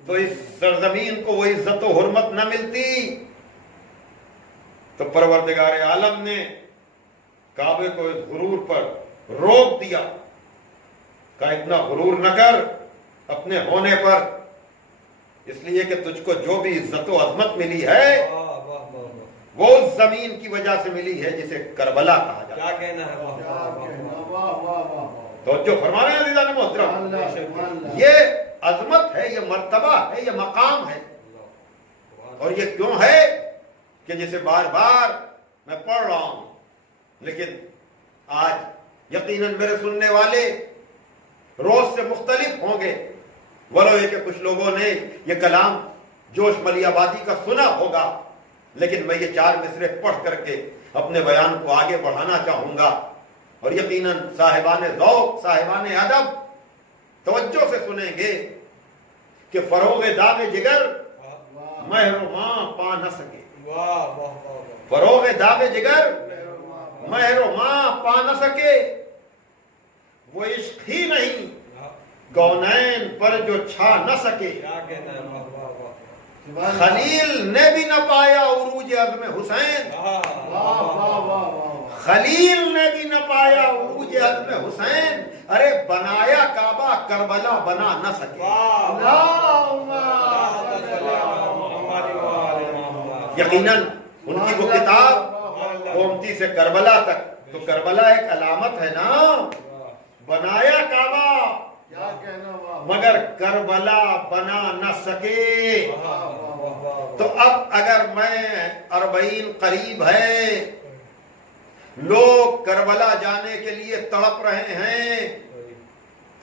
تو اس سرزمین کو وہ عزت و حرمت نہ ملتی، تو پروردگار عالم نے کعبے کو اس غرور پر روک دیا، کہا اتنا غرور نہ کر اپنے ہونے پر، اس لیے کہ تجھ کو جو بھی عزت و عظمت ملی ہے وہ اس زمین کی وجہ سے ملی ہے جسے کربلا کہا جاتا ہے۔ توجہ فرما رہے ہیں عزیزان محترم، یہ عظمت ہے، یہ مرتبہ ہے، یہ مقام ہے، اور یہ کیوں ہے کہ جسے بار بار میں پڑھ رہا ہوں، لیکن آج یقیناً میرے سننے والے روز سے مختلف ہوں گے، ولو یہ کہ کچھ لوگوں نے یہ کلام جوش ملی آبادی کا سنا ہوگا، لیکن میں یہ 4 مصرے پڑھ کر کے اپنے بیان کو آگے بڑھانا چاہوں گا، اور یقیناً صاحبان ذوق، صاحبان ادب توجہ سے سنیں گے کہ فروغ داغ جگر مہر و ماں پا نہ سکے، فروغ داغ جگر مہر و ماں پا نہ سکے، وہ عشق ہی نہیں کونین پر جو چھا نہ سکے، خلیل نے بھی نہ پایا عروج عزم حسین، خلیل نے بھی نہ پایا عروج عزم حسین، ارے بنایا کعبہ کربلا بنا نہ سکے۔ یقیناً ان کی وہ کتاب قومتی سے کربلا تک، تو کربلا ایک علامت ہے نا، بنایا کعبہ مگر کربلا بنا نہ سکے۔ تو اب اگر میں 40 قریب ہے، لوگ کربلا جانے کے لیے تڑپ رہے ہیں،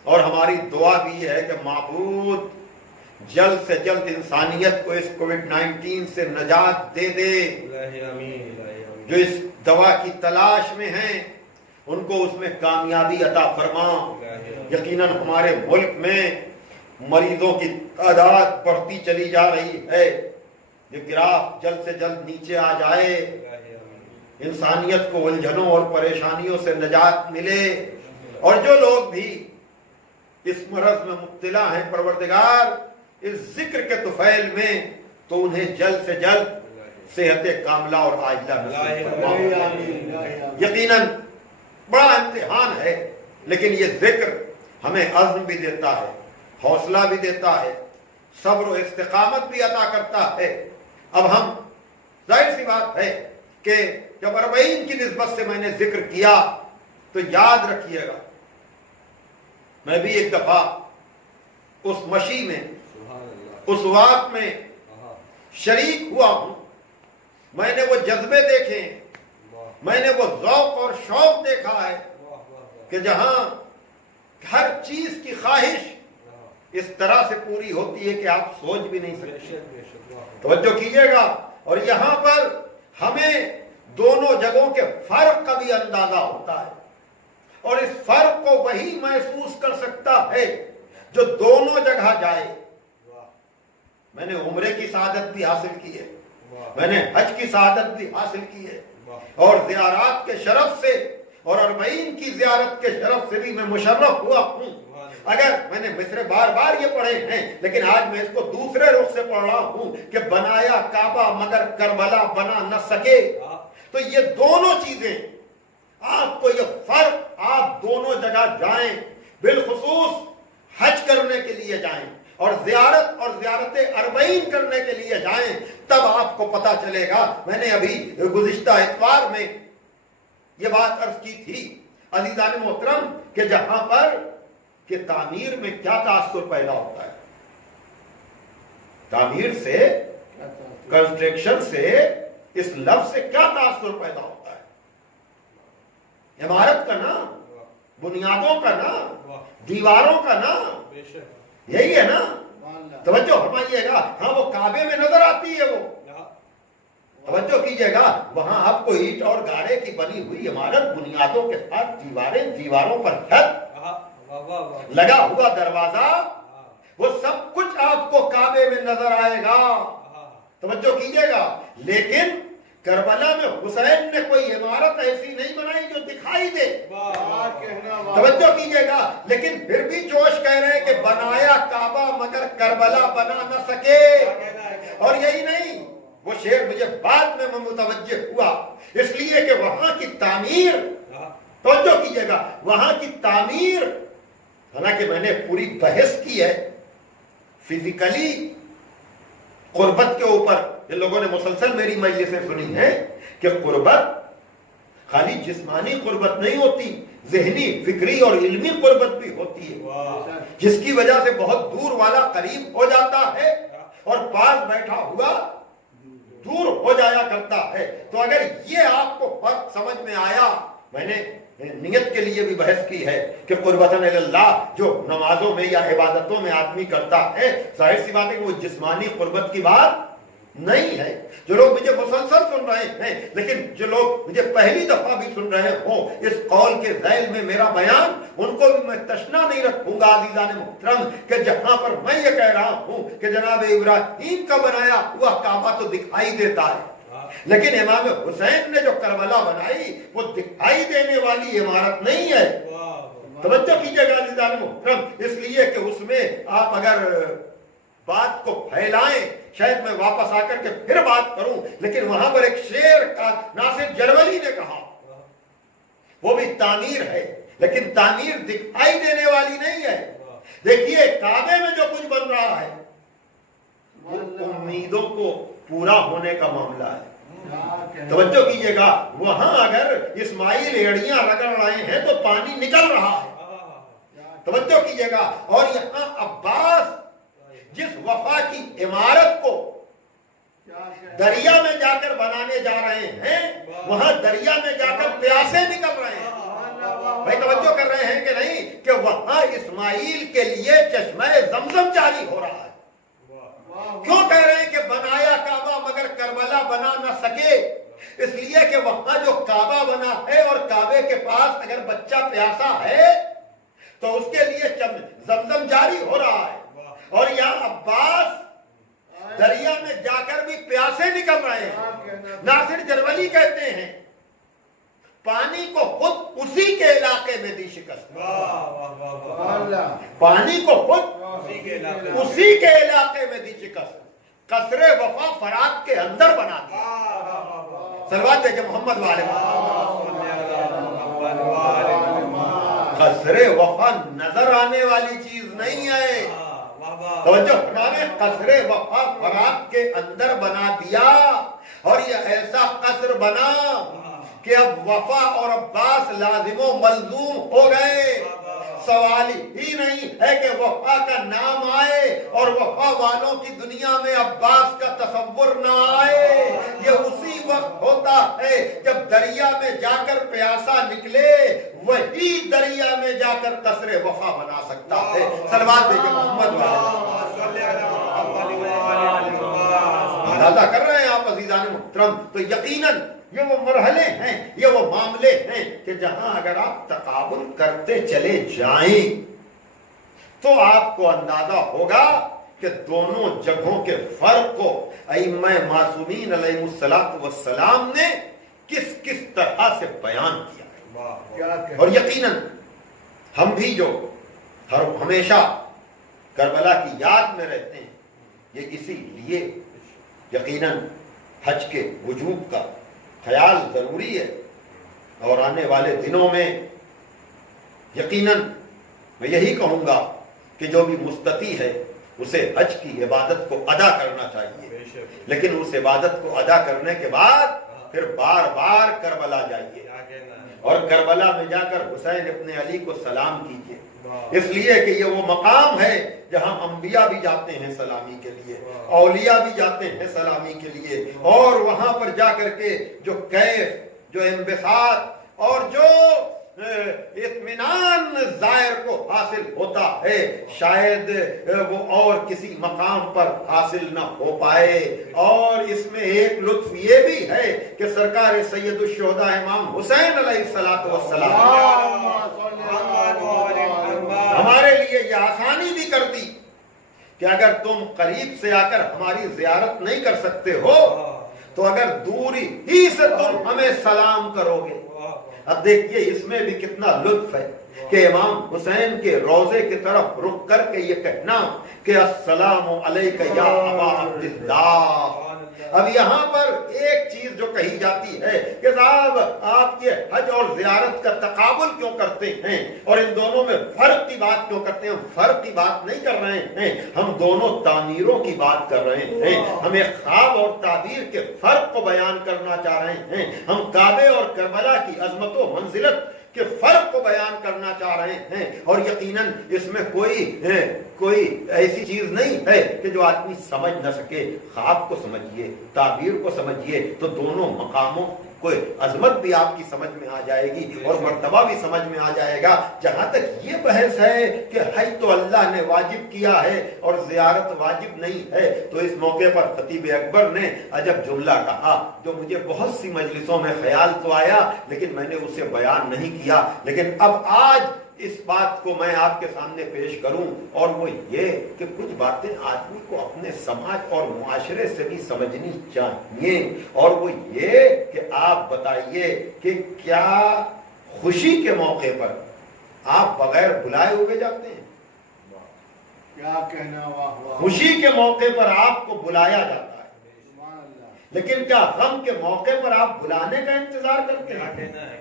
اور ہماری دعا بھی ہے کہ معبود جلد سے جلد انسانیت کو اس کووڈ-19 سے نجات دے دے، جو اس دوا کی تلاش میں ہیں ان کو اس میں کامیابی عطا فرما۔ یقیناً ہمارے ملک میں مریضوں کی تعداد بڑھتی چلی جا رہی ہے، یہ گراف جلد سے جلد نیچے آ جائے، انسانیت کو الجھنوں اور پریشانیوں سے نجات ملے، اور جو لوگ بھی اس مرض میں مبتلا ہیں پروردگار اس ذکر کے طفیل میں، تو انہیں جلد سے جلد صحت کاملہ اور عاجلہ نصیب فرما۔ یقیناً بڑا امتحان ہے، لیکن یہ ذکر ہمیں عزم بھی دیتا ہے، حوصلہ بھی دیتا ہے، صبر و استقامت بھی عطا کرتا ہے۔ اب ہم ظاہر سی بات ہے کہ جب 40 کی نسبت سے میں نے ذکر کیا تو یاد رکھیے گا، میں بھی ایک دفعہ اس مشی میں، اس واقع میں شریک ہوا ہوں، میں نے وہ جذبے دیکھے، میں نے وہ ذوق اور شوق دیکھا ہے کہ جہاں ہر چیز کی خواہش اس طرح سے پوری ہوتی ہے کہ آپ سوچ بھی نہیں سکتے۔ توجہ کیجئے گا، اور یہاں پر ہمیں دونوں جگہوں کے فرق کا بھی اندازہ ہوتا ہے، اور اس فرق کو وہی محسوس کر سکتا ہے جو دونوں جگہ جائے۔ میں نے عمرے کی سعادت بھی حاصل کی ہے، میں نے حج کی سعادت بھی حاصل کی ہے، اور زیارات کے شرف سے اور 40 کی زیارت کے شرف سے بھی میں مشرف ہوا ہوں۔ اگر میں نے مصرے بار بار یہ پڑھے ہیں، لیکن آج میں اس کو دوسرے رخ سے پڑھ رہا ہوں کہ بنایا کعبہ مگر کربلا بنا نہ سکے، تو یہ دونوں چیزیں آپ کو، یہ فرق، آپ دونوں جگہ جائیں، بالخصوص حج کرنے کے لیے جائیں اور زیارت 40 کرنے کے لیے جائیں، تب آپ کو پتا چلے گا۔ میں نے ابھی گزشتہ اتوار میں یہ بات عرض کی تھی عزیزان محترم کہ جہاں پر کہ تعمیر میں کیا تاثر پیدا ہوتا ہے، تعمیر سے کنسٹرکشن سے اس لفظ سے کیا تاثر پیدا ہوتا ہے؟ عمارت کا نا، بنیادوں کا نا، دیواروں کا نا، یہی ہے نا؟ توجہ فرمائیے گا. ہاں وہ کعبے میں نظر آتی ہے، وہ توجہ کیجئے گا، وہاں آپ کو اینٹ اور گارے کی بنی ہوئی عمارت بنیادوں کے ساتھ دیواریں، دیواروں پر چھت، لگا ہوا دروازہ، وہ سب کچھ آپ کو کعبے میں نظر آئے گا. توجہ کیجئے گا. لیکن کربلا میں حسین نے کوئی عمارت ایسی نہیں بنائی جو دکھائی دے. توجہ کیجئے گا. لیکن پھر بھی جوش کہہ رہے ہیں کہ بنایا کعبہ مگر کربلا بنا نہ سکے. اور یہی نہیں، وہ شعر مجھے بعد میں متوجہ ہوا، اس لیے کہ وہاں کی تعمیر، توجہ کیجئے گا، وہاں کی تعمیر، حالانکہ میں نے پوری بحث کی ہے فزیکلی قربت کے اوپر. جن لوگوں نے مسلسل میری مجلسیں سنی ہیں کہ قربت خالی جسمانی قربت نہیں ہوتی، ذہنی، فکری اور علمی قربت بھی ہوتی ہے، جس کی وجہ سے بہت دور والا قریب ہو جاتا ہے اور پاس بیٹھا ہوا دور ہو جایا کرتا ہے. تو اگر یہ آپ کو فرق سمجھ میں آیا، میں نے نیت کے لیے بھی بحث کی ہے کہ قربتاً اللہ جو نمازوں میں یا عبادتوں میں آدمی کرتا ہے، ظاہر سی بات ہے کہ وہ جسمانی قربت کی بات نہیں ہے. جو لوگ مجھے مسلسل سن رہے ہیں، لیکن جو لوگ مجھے پہلی دفعہ بھی سن رہے ہوں اس قول کے ذیل میں میرا بیان، ان کو بھی میں تشنا نہیں رکھوں گا عزیزان محترم کہ جہاں پر میں یہ کہہ رہا ہوں کہ جناب ابراہیم کا بنایا ہوا کعبہ تو دکھائی دیتا ہے، لیکن امام حسین نے جو کربلا بنائی وہ دکھائی دینے والی عمارت نہیں ہے. توجہ کیجئے گا عزیزان محترم، اس لیے کہ اس میں آپ اگر بات کو پھیلائیں، شاید میں واپس آ کر کے پھر بات کروں، لیکن وہاں پر ایک شعر کا ناصر جرولی نے کہا، وہ بھی تعمیر ہے لیکن تعمیر دکھائی دینے والی نہیں ہے. دیکھیے کعبے میں جو کچھ بن رہا ہے وہ امیدوں کو پورا ہونے کا معاملہ ہے. توجہ کیجئے گا، وہاں اگر اسماعیل ایڑیاں رگڑ رہے ہیں تو پانی نکل رہا ہے. توجہ کیجئے گا. اور یہاں عباس جس وفا کی عمارت کو دریا میں جا کر بنانے جا رہے ہیں، وہاں دریا میں جا کر پیاسے نکل رہے ہیں. بھائی توجہ کر رہے ہیں کہ نہیں کہ وہاں اسماعیل کے لیے چشمہ زمزم جاری ہو رہا ہے. کیوں کہہ رہے ہیں کہ بنایا کعبہ مگر کربلا بنا نہ سکے؟ اس لیے کہ وہاں جو کعبہ بنا ہے اور کعبے کے پاس اگر بچہ پیاسا ہے تو اس کے لیے زمزم جاری ہو رہا ہے. اور یہاں عباس دریا میں جا کر بھی پیاسے نکل رہے ہیں. ناصر جرولی کہتے ہیں پانی کو خود اسی کے علاقے میں دی شکست. پانی کو خود اسی کے علاقے میں دی شکست. قصر وفا فرات کے اندر بنا دیا. صلوات بھیجے محمد والے. قصر وفا نظر آنے والی چیز نہیں ہے. توجہ فرمائیں، قصر وفا فرات کے اندر بنا دیا. اور یہ ایسا قصر بنا کہ اب وفا اور عباس لازم و ملزوم ہو گئے. سوال ہی نہیں ہے کہ وفا کا نام آئے اور وفا والوں کی دنیا میں عباس کا تصور نہ آئے. یہ اسی وقت ہوتا ہے جب دریا میں جا کر پیاسا نکلے، وہی دریا میں جا کر قصر وفا بنا سکتا ہے. صلوات بھیجے محمد اندازہ کر رہے ہیں آپ عزیزان محترم. تو یقیناً یہ وہ مرحلے ہیں، یہ وہ معاملے ہیں کہ جہاں اگر آپ تقابل کرتے چلے جائیں تو آپ کو اندازہ ہوگا کہ دونوں جگہوں کے فرق کو ائمہ معصومین علیہ السلام نے کس کس طرح سے بیان کیا. اور یقیناً ہم بھی جو ہمیشہ کربلا کی یاد میں رہتے ہیں، یہ اسی لیے یقیناً حج کے وجوب کا خیال ضروری ہے. اور آنے والے دنوں میں یقیناً میں یہی کہوں گا کہ جو بھی مستطیع ہے اسے حج کی عبادت کو ادا کرنا چاہیے، لیکن اس عبادت کو ادا کرنے کے بعد پھر بار بار کربلا جائیے اور کربلا میں جا کر حسین ابن علی کو سلام کیجیے. اس لیے کہ یہ وہ مقام ہے جہاں انبیاء بھی جاتے ہیں سلامی کے لیے، اولیاء بھی جاتے ہیں سلامی کے لیے، اور وہاں پر جا کر کے جو کیف، جو انبساط اور جو اطمینان زائر کو حاصل ہوتا ہے، شاید وہ اور کسی مقام پر حاصل نہ ہو پائے۔ اور اس میں ایک لطف یہ بھی ہے کہ سرکار سید الشہداء امام حسین علیہ السلام ہمارے لیے یہ آسانی بھی کر دی کہ اگر تم قریب سے آ کر ہماری زیارت نہیں کر سکتے ہو تو اگر دوری ہی سے تم ہمیں سلام کرو گے۔ اب دیکھیے اس میں بھی کتنا لطف ہے کہ امام حسین کے روضے کی طرف رخ کر کے یہ کہنا کہ السلام علیک یا ابا عبداللہ۔ اب یہاں پر ایک چیز جو کہی جاتی ہے کہ صاحب آپ یہ حج اور زیارت کا تقابل کیوں کرتے ہیں اور ان دونوں میں فرق کی بات کیوں کرتے ہیں؟ ہم فرق کی بات نہیں کر رہے ہیں، ہم دونوں تعمیروں کی بات کر رہے ہیں۔ ہم ایک خواب اور تعبیر کے فرق کو بیان کرنا چاہ رہے ہیں، ہم کعبے اور کربلا کی عظمت و منزلت کہ فرق کو بیان کرنا چاہ رہے ہیں، اور یقیناً اس میں کوئی ایسی چیز نہیں ہے کہ جو آدمی سمجھ نہ سکے۔ خواب کو سمجھیے، تعبیر کو سمجھیے تو دونوں مقاموں کوئی عظمت بھی آپ کی سمجھ میں آ جائے گی اور مرتبہ بھی سمجھ میں آ جائے گا۔ جہاں تک یہ بحث ہے کہ حج تو اللہ نے واجب کیا ہے اور زیارت واجب نہیں ہے، تو اس موقع پر خطیب اکبر نے عجب جملہ کہا جو مجھے بہت سی مجلسوں میں خیال تو آیا لیکن میں نے اسے بیان نہیں کیا، لیکن اب آج اس بات کو میں آپ کے سامنے پیش کروں، اور وہ یہ کہ کچھ باتیں آدمی کو اپنے سماج اور معاشرے سے بھی سمجھنی چاہیے، اور وہ یہ کہ آپ بتائیے کہ کیا خوشی کے موقع پر آپ بغیر بلائے ہوئے جاتے ہیں؟ کیا کہنا، واہ واہ۔ خوشی کے موقع پر آپ کو بلایا جاتا ہے، لیکن کیا غم کے موقع پر آپ بلانے کا انتظار کرتے ہیں؟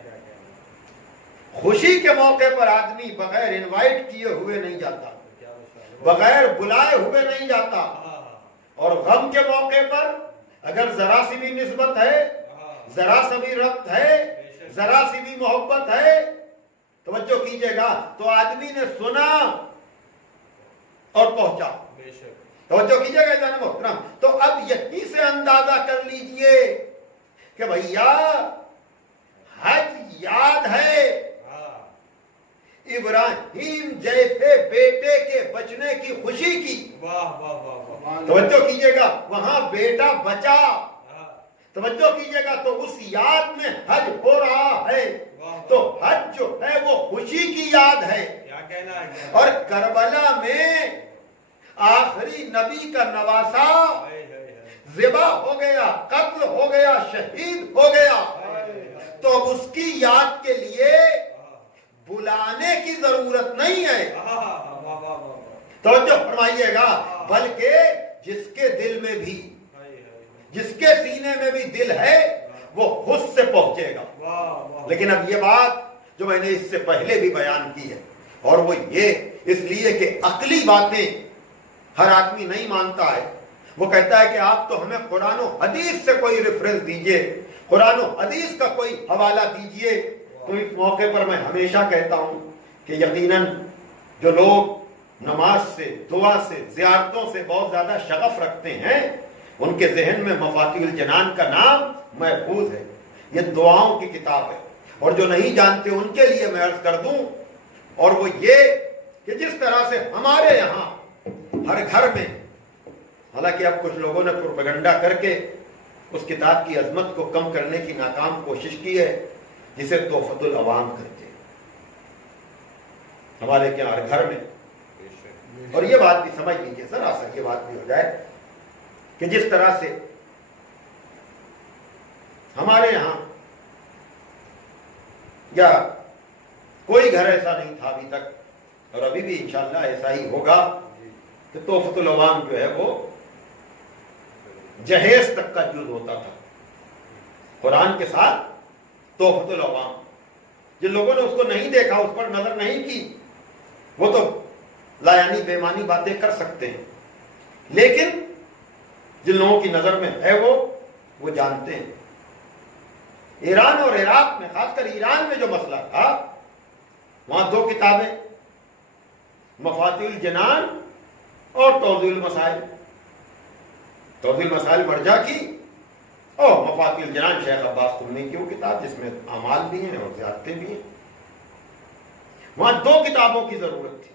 خوشی کے موقع پر آدمی بغیر انوائٹ کیے ہوئے نہیں جاتا، بغیر بلائے ہوئے نہیں جاتا، اور غم کے موقع پر اگر ذرا سی بھی نسبت ہے، ذرا سی بھی ربط ہے، ذرا سی بھی محبت ہے، توجہ کیجئے گا، تو آدمی نے سنا اور پہنچا۔ توجہ کیجئے گا جناب محترم، تو اب یہی سے اندازہ کر لیجئے کہ بھیا حج یاد ہے، ابراہیم جیسے بیٹے کے بچنے کی خوشی کی، توجہ کیجئے گا، وہاں بیٹا بچا، توجہ کیجئے گا، تو اس یاد میں حج ہو رہا ہے، تو حج جو ہے وہ خوشی کی یاد ہے۔ اور کربلا میں آخری نبی کا نواسا ذبح ہو گیا، قتل ہو گیا، شہید ہو گیا، تو اب اس کی یاد کے لیے بلانے کی ضرورت نہیں ہے۔ توجہ فرمائیے گا، بلکہ جس کے دل میں بھی، جس کے سینے میں بھی دل ہے وہ خود سے پہنچے گا۔ لیکن اب یہ بات جو میں نے اس سے پہلے بھی بیان کی ہے، اور وہ یہ اس لیے کہ عقلی باتیں ہر آدمی نہیں مانتا ہے، وہ کہتا ہے کہ آپ تو ہمیں قرآن و حدیث سے کوئی ریفرنس دیجئے، قرآن و حدیث کا کوئی حوالہ دیجئے۔ تو اس موقع پر میں ہمیشہ کہتا ہوں کہ یقیناً جو لوگ نماز سے، دعا سے، زیارتوں سے بہت زیادہ شغف رکھتے ہیں، ان کے ذہن میں مفاتیح الجنان کا نام محفوظ ہے، یہ دعاؤں کی کتاب ہے، اور جو نہیں جانتے ان کے لیے میں عرض کر دوں، اور وہ یہ کہ جس طرح سے ہمارے یہاں ہر گھر میں، حالانکہ اب کچھ لوگوں نے پروپیگنڈا کر کے اس کتاب کی عظمت کو کم کرنے کی ناکام کوشش کی ہے، جسے تحفۃ العوام کرتے ہیں ہمارے کیا ہر گھر میں۔ اور یہ بات بھی سمجھ لیجیے، ذرا سا یہ بات بھی ہو جائے کہ جس طرح سے ہمارے یہاں یا کوئی گھر ایسا نہیں تھا ابھی تک، اور ابھی بھی انشاءاللہ ایسا ہی ہوگا کہ تحفۃ العوام جو ہے وہ جہیز تک کا جز ہوتا تھا، قرآن کے ساتھ تحفۃ العوام۔ جن لوگوں نے اس کو نہیں دیکھا، اس پر نظر نہیں کی، وہ تو لایانی بے معنی باتیں کر سکتے ہیں، لیکن جن لوگوں کی نظر میں ہے وہ جانتے ہیں۔ ایران اور عراق میں، خاص کر ایران میں جو مسئلہ تھا، وہاں دو کتابیں مفاتیح الجنان اور توضیح المسائل. توضیح المسائل مرجع کی اور مفاتیح الجنان شیخ عباس قمی کی وہ کتاب جس میں اعمال بھی ہیں اور زیارتیں بھی ہیں. وہاں 2 کتابوں کی ضرورت تھی.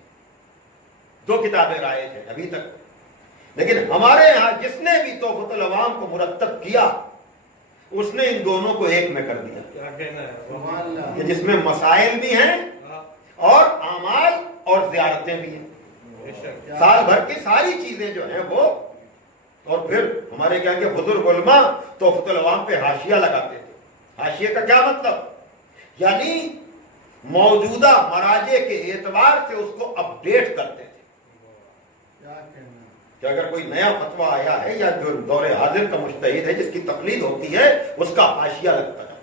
2 کتابیں رائج ہیں ابھی تک. لیکن ہمارے یہاں جس نے بھی تحفۃ العوام کو مرتب کیا اس نے ان دونوں کو ایک میں کر دیا کہ جس میں مسائل بھی ہیں اور اعمال اور زیارتیں بھی ہیں. سال بھر کی ساری چیزیں جو ہیں وہ. اور پھر ہمارے کیا کہ بزرگ علماء تحفۃ العوام پہ حاشیہ لگاتے تھے. حاشیے کا کیا مطلب؟ یعنی موجودہ مراجع کے اعتبار سے اس کو اپڈیٹ کرتے تھے کہ اگر کوئی نیا فتویٰ آیا ہے یا جو دور حاضر کا مجتہد ہے جس کی تقلید ہوتی ہے اس کا حاشیہ لگتا جاتا ہے.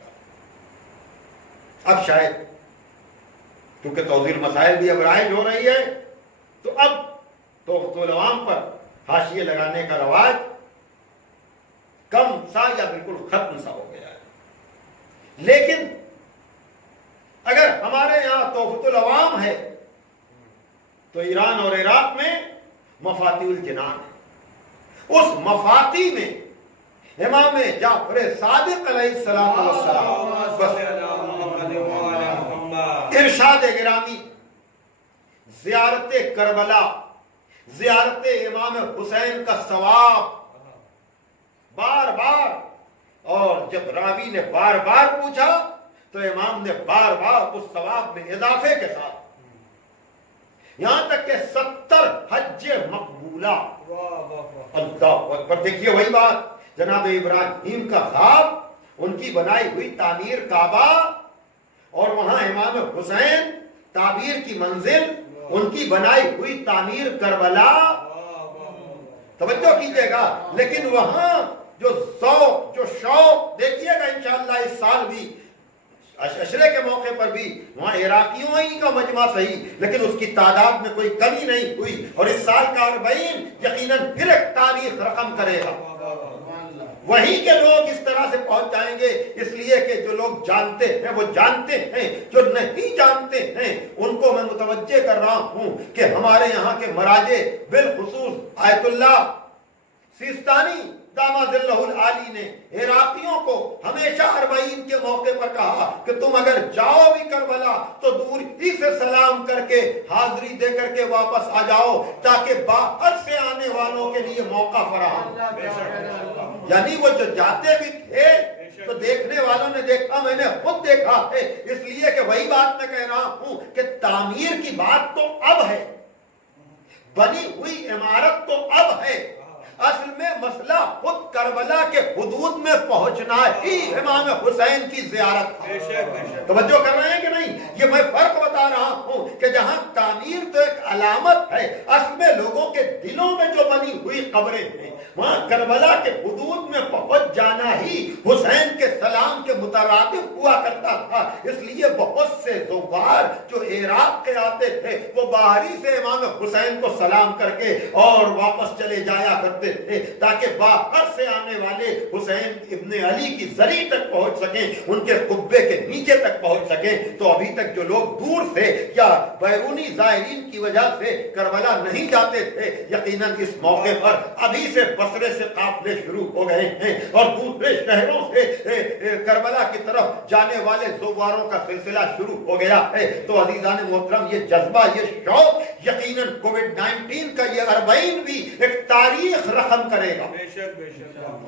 اب شاید کیونکہ توضیح المسائل بھی اب رائج ہو رہی ہے تو اب تحفۃ العوام پر حاشیے لگانے کا رواج کم سا یا بالکل ختم سا ہو گیا ہے. لیکن اگر ہمارے یہاں تحفۃ العوام ہے تو ایران اور عراق میں مفاتیح الجنان ہے. اس مفاتیح میں امام جعفر صادق علیہ السلام ارشاد گرامی زیارت کربلا، زیارت امام حسین کا ثواب بار بار. اور جب راوی نے بار بار پوچھا تو امام نے بار بار اس ثواب میں اضافے کے ساتھ یہاں تک کہ 70 حج مقبولہ. اللہ اکبر. دیکھیے وہی بات جناب ابراہیم کا خواب، ان کی بنائی ہوئی تعمیر کعبہ اور وہاں امام حسین تعبیر کی منزل، ان کی بنائی ہوئی تعمیر کربلا. توجہ کیجئے گا. لیکن وہاں جو ذوق، جو شوق دیکھیے گا انشاءاللہ اس سال بھی عشرے کے موقع پر بھی وہاں عراقیوں ہی کا مجمع صحیح لیکن اس کی تعداد میں کوئی کمی نہیں ہوئی. اور اس سال کا 40 یقیناً پھر ایک تاریخ رقم کرے گا. وہیں کے لوگ اس طرح سے پہنچ جائیں گے اس لیے کہ جو لوگ جانتے ہیں وہ جانتے ہیں، جو نہیں جانتے ہیں ان کو میں متوجہ کر رہا ہوں کہ ہمارے یہاں کے مراجع بالخصوص آیت اللہ سیستانی داماد اللہ العالی نے عراقیوں کو ہمیشہ 40 کے موقع پر کہا کہ تم اگر جاؤ بھی کربلا تو دور ہی سے سلام کر کے حاضری دے کر کے واپس آ جاؤ تاکہ باہر سے آنے والوں کے لیے موقع فراہم. یعنی وہ جو جاتے بھی تھے تو دیکھنے والوں نے دیکھا، میں نے خود دیکھا ہے. اس لیے کہ وہی بات میں کہہ رہا ہوں کہ تعمیر کی بات تو اب ہے، بنی ہوئی عمارت تو اب ہے. اصل میں مسئلہ خود کربلا کے حدود میں پہنچنا ہی امام حسین کی زیارت تھا. توجہ کر رہے ہیں کہ نہیں؟ یہ میں فرق بتا رہا ہوں کہ جہاں تعمیر تو ایک علامت ہے، اصل میں لوگوں کے دلوں میں جو بنی ہوئی قبریں ہیں وہاں کربلا کے حدود میں پہنچ جانا ہی حسین کے سلام کے مترادف ہوا کرتا تھا. اس لیے بہت سے زوار جو عراق کے آتے تھے وہ باہری سے امام حسین کو سلام کر کے اور واپس چلے جایا کرتے تھے تاکہ باہر سے آنے والے حسین ابن علی کی زری تک پہنچ سکیں، ان کے قبے کے نیچے تک پہنچ سکیں. تو ابھی تک جو لوگ دور سے یا بیرونی زائرین کی وجہ سے کربلا نہیں جاتے تھے یقیناً اس موقع پر ابھی سے بصرے سے قافلے شروع ہو گئے ہیں اور دوسرے شہروں سے کربلا کی طرف جانے والے زواروں کا سلسلہ شروع ہو گیا ہے. تو عزیزان محترم یہ جذبہ، یہ شوق یقیناً کووڈ-19 کا یہ 40 بھی ایک تاریخ رقم کرے گا.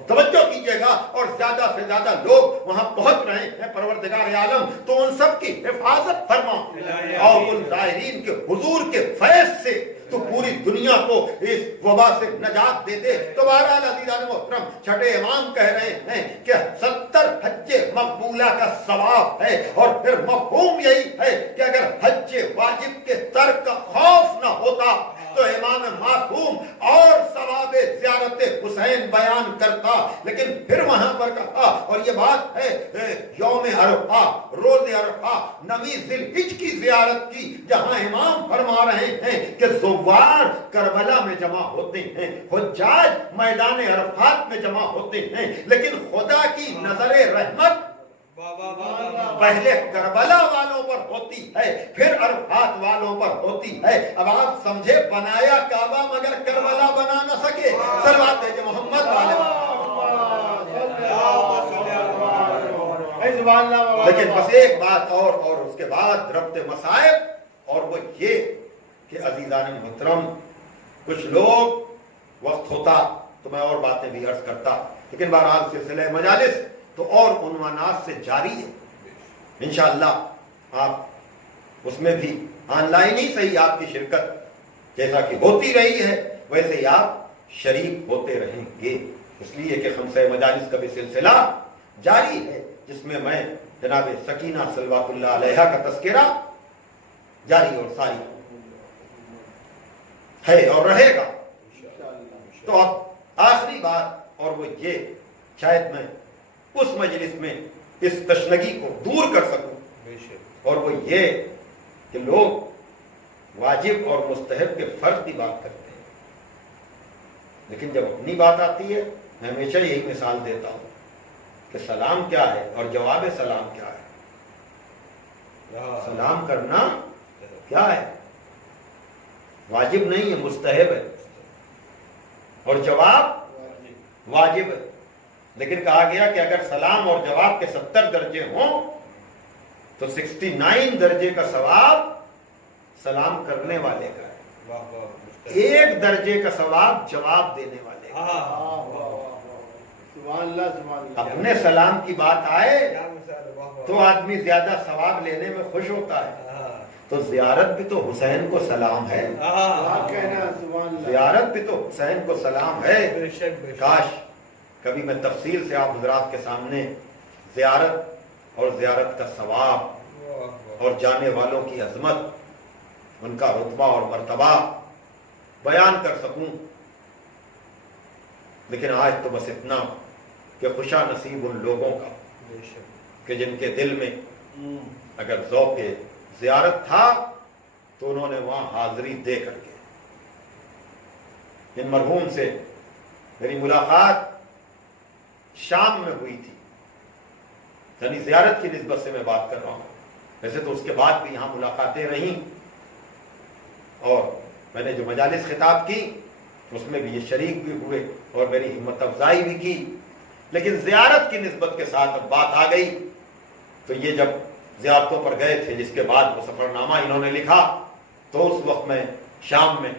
توجہ کیجئے گا. اور زیادہ سے زیادہ لوگ وہاں پہنچ رہے ہیں. پروردگار عالم تو ان سب کی حفاظت فرما اور ان زائرین کے حضور کے فیض سے تو پوری دنیا کو اس وبا سے نجات دے دے. تو بہرحال عزیزان محترم چھٹے امام کہہ رہے ہیں کہ 70 حج مقبولہ کا ثواب ہے. اور پھر مفہوم یہی ہے کہ اگر حج واجب کے ترک کا خوف نہ ہوتا تو امام معصوم اور ثواب زیارت حسین بیان کرتا. لیکن پھر وہاں پر کہا اور یہ بات ہے یوم عرفہ، روز عرفہ 9 ذی الحجہ کی زیارت کی جہاں امام فرما رہے ہیں کہ زوار کربلا میں جمع ہوتے ہیں، حجاج میدان عرفات میں جمع ہوتے ہیں. لیکن خدا کی نظر رحمت پہلے کربلا والوں پر ہوتی ہے پھر عرفات والوں پر ہوتی ہے. اب آپ سمجھے بنایا کعبہ مگر کربلا بنا نہ سکے. صلوات بھیجے محمد والے. لیکن بس ایک بات اور اس کے بعد ربط مصائب، اور وہ یہ کہ عزیزان محترم کچھ لوگ وقت ہوتا تو میں اور باتیں بھی عرض کرتا، لیکن بہرحال سلسلہ مجالس تو اور عنوانات سے جاری ہے. انشاءاللہ آپ اس میں بھی آن لائن ہی صحیح آپ کی شرکت جیسا کہ ہوتی رہی ہے ویسے ہی آپ شریک ہوتے رہیں گے. اس لیے کہ خمسہ مجالس کا بھی سلسلہ جاری ہے جس میں میں جناب سکینہ صلوات اللہ علیہ کا تذکرہ جاری اور ساری ہے اور رہے گا. تو اب آخری بات اور وہ یہ، شاید میں اس مجلس میں اس تشنگی کو دور کر سکوں، اور وہ یہ کہ لوگ واجب اور مستحب کے فرض کی بات کرتے ہیں، لیکن جب اپنی بات آتی ہے میں ہمیشہ یہی مثال دیتا ہوں کہ سلام کیا ہے اور جواب سلام کیا ہے. سلام کرنا کیا ہے؟ واجب نہیں ہے، مستحب ہے، اور جواب واجب ہے. لیکن کہا گیا کہ اگر سلام اور جواب کے 70 درجے ہوں تو 69 درجے کا ثواب سلام کرنے والے کا ہے، 1 درجے کا ثواب جواب دینے والے کا ہے. اپنے سلام کی بات آئے تو آدمی زیادہ ثواب لینے میں خوش ہوتا ہے. تو زیارت بھی تو حسین کو سلام ہے، زیارت بھی تو حسین کو سلام ہے. کاش کبھی میں تفصیل سے آپ حضرات کے سامنے زیارت اور زیارت کا ثواب اور جانے والوں کی عظمت، ان کا رتبہ اور مرتبہ بیان کر سکوں. لیکن آج تو بس اتنا کہ خوشا نصیب ان لوگوں کا کہ جن کے دل میں اگر ذوق زیارت تھا تو انہوں نے وہاں حاضری دے کر کے. ان مرحوم سے میری ملاقات شام میں ہوئی تھی، یعنی زیارت کی نسبت سے میں بات کر رہا ہوں. ویسے تو اس کے بعد بھی یہاں ملاقاتیں رہیں اور میں نے جو مجالس خطاب کی اس میں بھی یہ شریک بھی ہوئے اور میری ہمت افزائی بھی کی. لیکن زیارت کی نسبت کے ساتھ اب بات آ گئی تو یہ جب زیارتوں پر گئے تھے جس کے بعد وہ سفر نامہ انہوں نے لکھا، تو اس وقت میں شام میں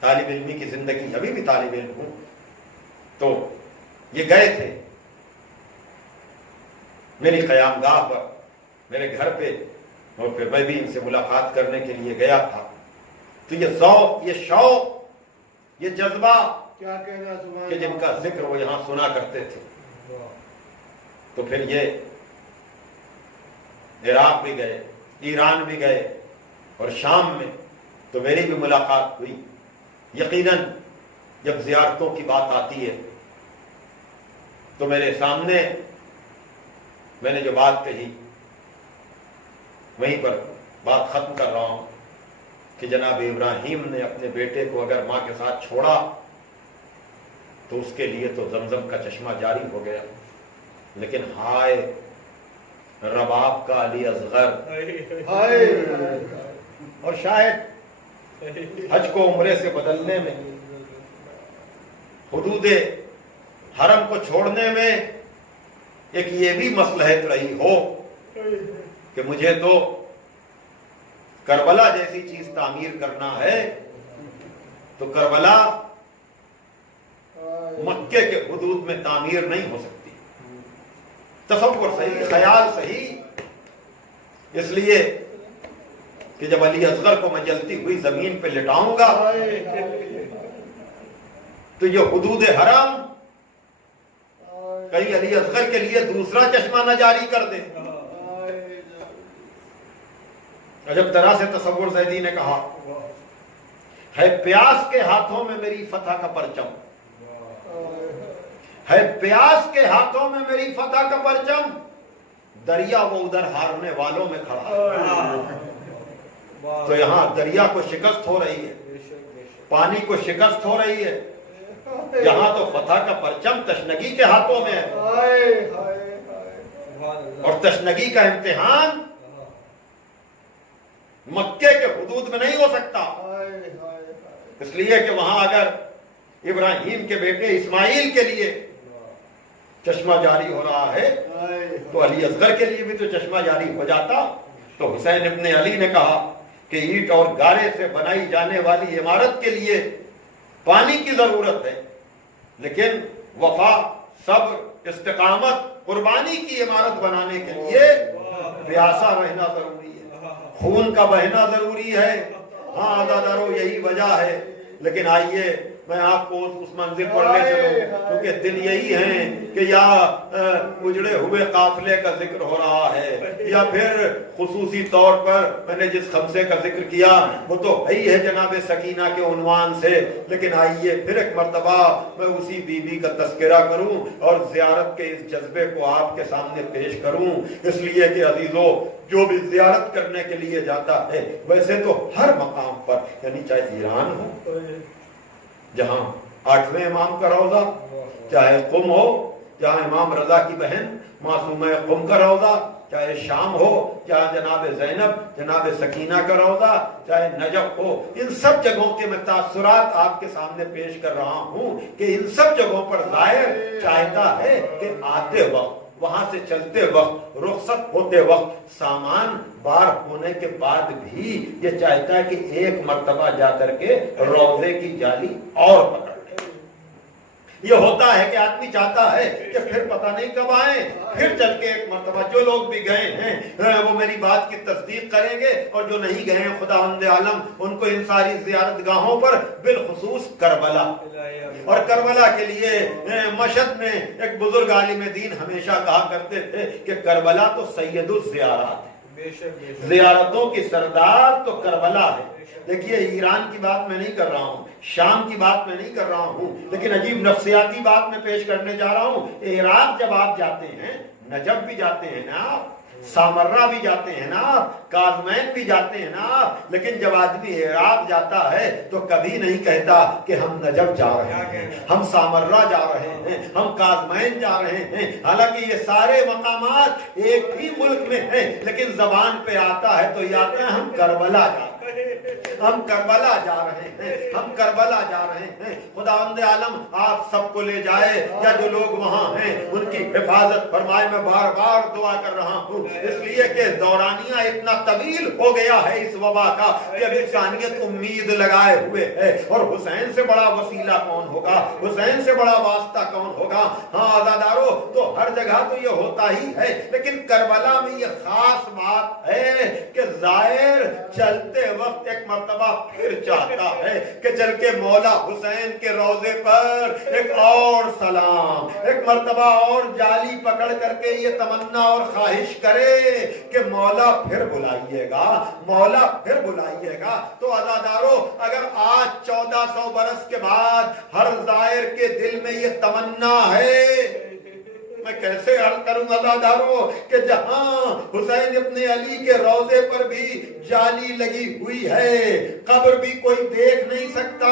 طالب علمی کی زندگی، ابھی بھی طالب علم ہوں، تو یہ گئے تھے میری قیام گاہ پر، میرے گھر پہ، اور پھر میں بھی ان سے ملاقات کرنے کے لیے گیا تھا. تو یہ ذوق، یہ شوق، یہ جذبہ کیا کہنا سبحان کہ جن کا ذکر وہ یہاں سنا کرتے تھے. تو پھر یہ عراق بھی گئے، ایران بھی گئے، اور شام میں تو میری بھی ملاقات ہوئی. یقیناً جب زیارتوں کی بات آتی ہے تو میرے سامنے میں نے جو بات کہی وہیں پر بات ختم کر رہا ہوں کہ جناب ابراہیم نے اپنے بیٹے کو اگر ماں کے ساتھ چھوڑا تو اس کے لیے تو زمزم کا چشمہ جاری ہو گیا. لیکن ہائے رباب کا علی اصغر، اور شاید حج کو عمرے سے بدلنے میں، حدود حرم کو چھوڑنے میں ایک یہ بھی مصلحت رہی ہو کہ مجھے تو کربلا جیسی چیز تعمیر کرنا ہے تو کربلا مکے کے حدود میں تعمیر نہیں ہو سکتی. تصور صحیح، خیال صحیح. اس لیے کہ جب علی اصغر کو میں جلتی ہوئی زمین پہ لٹاؤں گا تو یہ حدود حرم کہیں علی اصغر کے لیے دوسرا چشمہ نہ جاری کر دے. عجب طرح سے تصور زیدی نے کہا ہے پیاس کے ہاتھوں میں میری فتح کا پرچم، ہے پیاس کے ہاتھوں میں میری فتح کا پرچم، دریا وہ ادھر ہارنے والوں میں کھڑا ہے. تو یہاں دریا کو شکست ہو رہی ہے، پانی کو شکست ہو رہی ہے، یہاں تو فتح کا پرچم تشنگی کے ہاتھوں میں ہے. اور تشنگی کا امتحان مکے کے حدود میں نہیں ہو سکتا، اس لیے کہ وہاں اگر ابراہیم کے بیٹے اسماعیل کے لیے چشمہ جاری ہو رہا ہے تو علی اصغر کے لیے بھی تو چشمہ جاری ہو جاتا۔ تو حسین ابن علی نے کہا کہ اینٹ اور گارے سے بنائی جانے والی عمارت کے لیے پانی کی ضرورت ہے، لیکن وفا، صبر، استقامت، قربانی کی عمارت بنانے کے لیے پیاسا رہنا ضروری ہے، خون کا بہنا ضروری ہے۔ ہاں عزادارو یہی وجہ ہے، لیکن آئیے میں آپ کو اس منزل پر لے چلوں، کیونکہ دن یہی ہیں کہ یا اجڑے ہوئے قافلے کا ذکر ہو رہا ہے، یا پھر خصوصی طور پر میں نے جس خمسے کا ذکر کیا وہ تو ہی ہے جناب سکینہ کے عنوان سے، لیکن آئیے پھر ایک مرتبہ میں اسی بی بی کا تذکرہ کروں اور زیارت کے اس جذبے کو آپ کے سامنے پیش کروں، اس لیے کہ عزیزو جو بھی زیارت کرنے کے لیے جاتا ہے ویسے تو ہر مقام پر، یعنی چاہے ایران ہو جہاں 8ویں امام کا روضہ، چاہے قم ہو جہاں امام رضا کی بہن معصومہ قم کا روضہ، چاہے شام ہو جہاں جناب زینب جناب سکینہ کا روضہ، چاہے نجف ہو، ان سب جگہوں کے میں تاثرات آپ کے سامنے پیش کر رہا ہوں کہ ان سب جگہوں پر زائر چاہتا ہے کہ آتے وقت، وہاں سے چلتے وقت، رخصت ہوتے وقت، سامان بار ہونے کے بعد بھی یہ چاہتا ہے کہ ایک مرتبہ جا کر کے روضے کی جالی اور پکڑ لے۔ یہ ہوتا ہے کہ آدمی چاہتا ہے کہ پھر پتہ نہیں کب آئیں، پھر چل کے ایک مرتبہ، جو لوگ بھی گئے ہیں وہ میری بات کی تصدیق کریں گے، اور جو نہیں گئے ہیں خداوند عالم ان کو ان ساری زیارت گاہوں پر، بالخصوص کربلا، اور کربلا کے لیے مشہد میں ایک بزرگ عالم دین ہمیشہ کہا کرتے تھے کہ کربلا تو سید الزیارات ہے، زیارتوں کی سردار تو کربلا ہے۔ دیکھیے ایران کی بات میں نہیں کر رہا ہوں، شام کی بات میں نہیں کر رہا ہوں، لیکن عجیب نفسیاتی بات میں پیش کرنے جا رہا ہوں۔ عراق جب آپ جاتے ہیں، نجف بھی جاتے ہیں نا آپ، سامرہ بھی جاتے ہیں نا آپ، کاظمین بھی جاتے ہیں نا آپ، لیکن جب آدمی عراق جاتا ہے تو کبھی نہیں کہتا کہ ہم نجف جا رہے ہیں، ہم سامرہ جا رہے ہیں، ہم کاظمین جا رہے ہیں، حالانکہ یہ سارے مقامات ایک ہی ملک میں ہیں، لیکن زبان پہ آتا ہے تو یہ آتا ہے ہم کربلا جا رہے ہیں، ہم کربلا جا رہے ہیں، ہم کربلا جا رہے ہیں۔ خداوند عالم آپ سب کو لے جائے، یا جو لوگ وہاں ہیں ان کی حفاظت فرمائے۔ میں بار بار دعا کر رہا ہوں، اس لیے کہ دورانیہ اتنا طویل ہو گیا ہے اس وبا کا کہ اب انسانیت امید لگائے ہوئے ہے، اور حسین سے بڑا وسیلہ کون ہوگا، حسین سے بڑا واسطہ کون ہوگا۔ ہاں عزادارو، تو ہر جگہ تو یہ ہوتا ہی ہے، لیکن کربلا میں یہ خاص بات ہے کہ زائر چلتے وقت ایک مرتبہ پھر چاہتا ہے کہ چل کے مولا حسین کے روضے پر ایک اور سلام، ایک مرتبہ اور جالی پکڑ کر کے یہ تمنا اور خواہش کرے کہ مولا پھر بلائیے گا، مولا پھر بلائیے گا۔ تو عزادارو، اگر آج 1400 برس کے بعد ہر زائر کے دل میں یہ تمنا ہے، میں کیسے عرض کروں عزادارو کہ جہاں حسین ابن علی کے روضے پر بھی جالی لگی ہوئی ہے، قبر بھی کوئی دیکھ نہیں سکتا،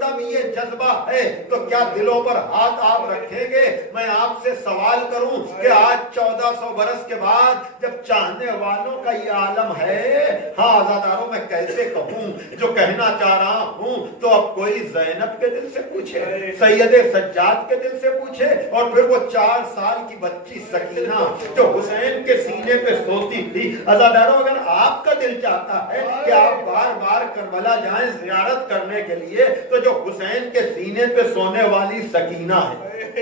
تب یہ جذبہ ہے تو کیا دلوں پر ہاتھ آپ رکھیں گے؟ میں آپ سے سوال کروں کہ آج 1400 برس کے بعد جب چاہنے والوں کا یہ عالم ہے، ہاں عزاداروں میں کیسے کہوں؟ جو کہنا چاہ رہا ہوں تو اب کوئی زینب کے دل سے پوچھے، سید سجاد کے دل سے پوچھے، اور پھر وہ 4 سال کی بچی سکینہ جو حسین کے سینے پہ سوتی تھی۔ عزاداروں، اگر آپ کا دل چاہتا ہے کہ آپ بار بار کربلا جائیں زیارت کرنے کے لیے، تو جو حسین کے سینے پہ سونے والی سکینہ ہے،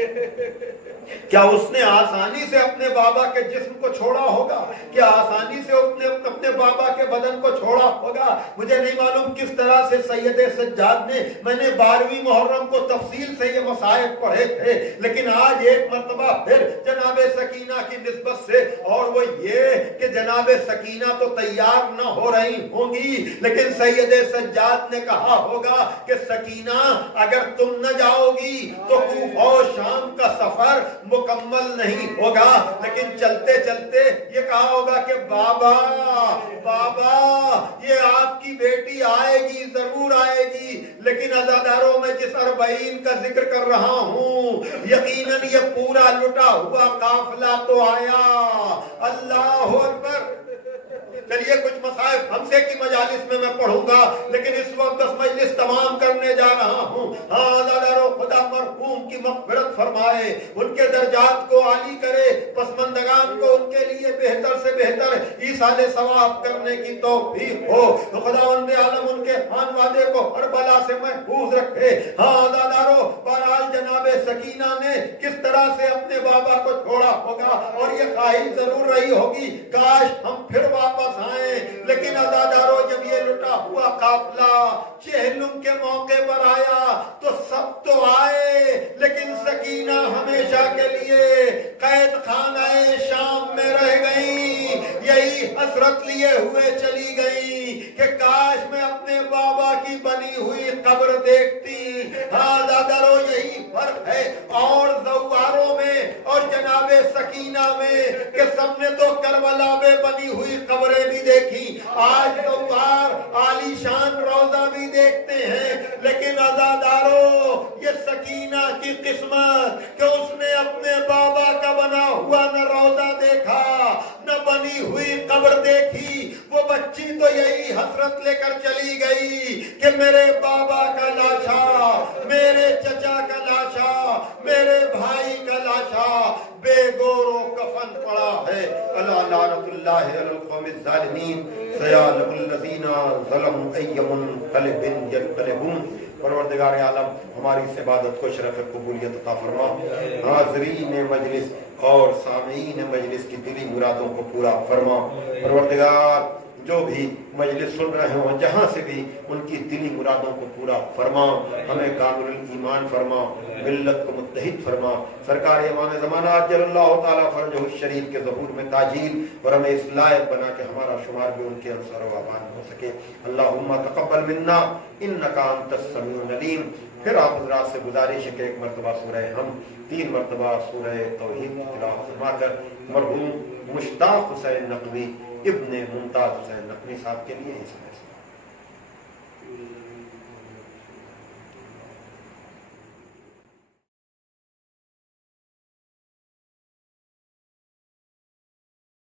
کیا اس نے آسانی سے اپنے بابا کے جسم کو چھوڑا ہوگا؟ کیا آسانی سے اپنے بابا کے بدن کو چھوڑا ہوگا؟ مجھے نہیں معلوم کس طرح سے سید سجاد نے، میں نے 12ویں محرم کو تفصیل سے یہ مصائب پڑھے تھے، لیکن آج ایک مرتبہ پھر جناب سکینہ کی نسبت سے، اور وہ یہ کہ جناب سکینہ تو تیار نہ ہو رہی ہوں گی، لیکن سید سجاد نے کہا ہوگا کہ سکینہ اگر تم نہ جاؤ گی تو کوفہ و شام کا سفر مکمل نہیں ہوگا، لیکن چلتے چلتے یہ کہا ہوگا کہ بابا یہ آپ کی بیٹی آئے گی، ضرور آئے گی، لیکن عزاداروں میں جس 40 کا ذکر کر رہا ہوں یقیناً یہ پورا لٹا ہوا قافلہ تو آیا. اللہ اکبر. چلیے کچھ مصائب ہمسے کی مجالس میں پڑھوں گا لیکن اس وقت بس مجلس تمام کرنے جا رہا ہوں. ہاں عزادارو خدا مرحوم کی مغفرت فرمائے, ان کے درجات کو عالی کرے, پسماندگان کو ان کے لیے بہتر سے بہتر ایصال ثواب کرنے کی توفیق ہو. تو خداوند عالم ان کے خانوادے کو ہر بلا سے محفوظ رکھے. ہاں عزادارو بہرحال جناب سکینہ نے کس طرح سے اپنے بابا کو چھوڑا ہوگا اور یہ خواہش ضرور رہی ہوگی کاش ہم پھر واپس آئیں, لیکن عزادارو جب یہ لٹا ہوا قافلہ چہلم کے موقع پر آیا تو سب تو آئے لیکن سکینہ ہمیشہ کے لیے قید خانہ شام میں رہ گئی. یہی حسرت لیے ہوئے چلی گئی کہ کاش میں اپنے بابا کی بنی ہوئی قبر دیکھتی. ہاں عزادارو یہی فرق ہے اور زواروں میں اور جناب سکینہ میں کہ سب نے تو کربلا میں بنی ہوئی قبریں بھی دیکھی, آج زوار عالی شان روضہ بھی دیکھتے ہیں, لیکن عزادارو یہ سکینہ کی قسمت کہ اس نے اپنے بابا کا بنا ہوا نہ روضہ دیکھا نہ بنی ہوئی قبر دیکھی. وہ بچی تو یہی حسرت لے کر چلی گئی کہ میرے بابا کا لاشا, میرے چچا کا لاشا, میرے بھائی کا لاشا بے گور و کفن پڑا ہے. الا لعنت اللہ علی القوم الظالمین سیعلم الذین ظلموا ای منقلب ینقلبون. پروردگار عالم ہماری اس عبادت کو شرف قبولیت عطا فرما. حاضرین مجلس اور سامعین مجلس کی دلی مرادوں کو پورا فرما. پروردگار جو بھی مجلس سن رہے ہوں جہاں سے بھی ان کی دلی مرادوں کو پورا فرما. ہمیں کامل ایمان فرما, ملت کو متحد فرما. سرکار امام زمانہ عجل اللہ تعالیٰ فرجہ الشریف کے ظہور میں تاجیل اور ہمیں اس لائق بنا کہ ہمارا شمار بھی ان کے انصار و امان ہو سکے. اللہم تقبل منا انکا انت السمیع العلیم. پھر آپ حضرات سے گزارش ہے کہ ایک مرتبہ سورہ ہم 3 مرتبہ سورہ توحید کی تلاوت فرما کر مرحوم مشتاق حسین نقوی ابن ممتاز حسین نقوی صاحب کے لیے اس میں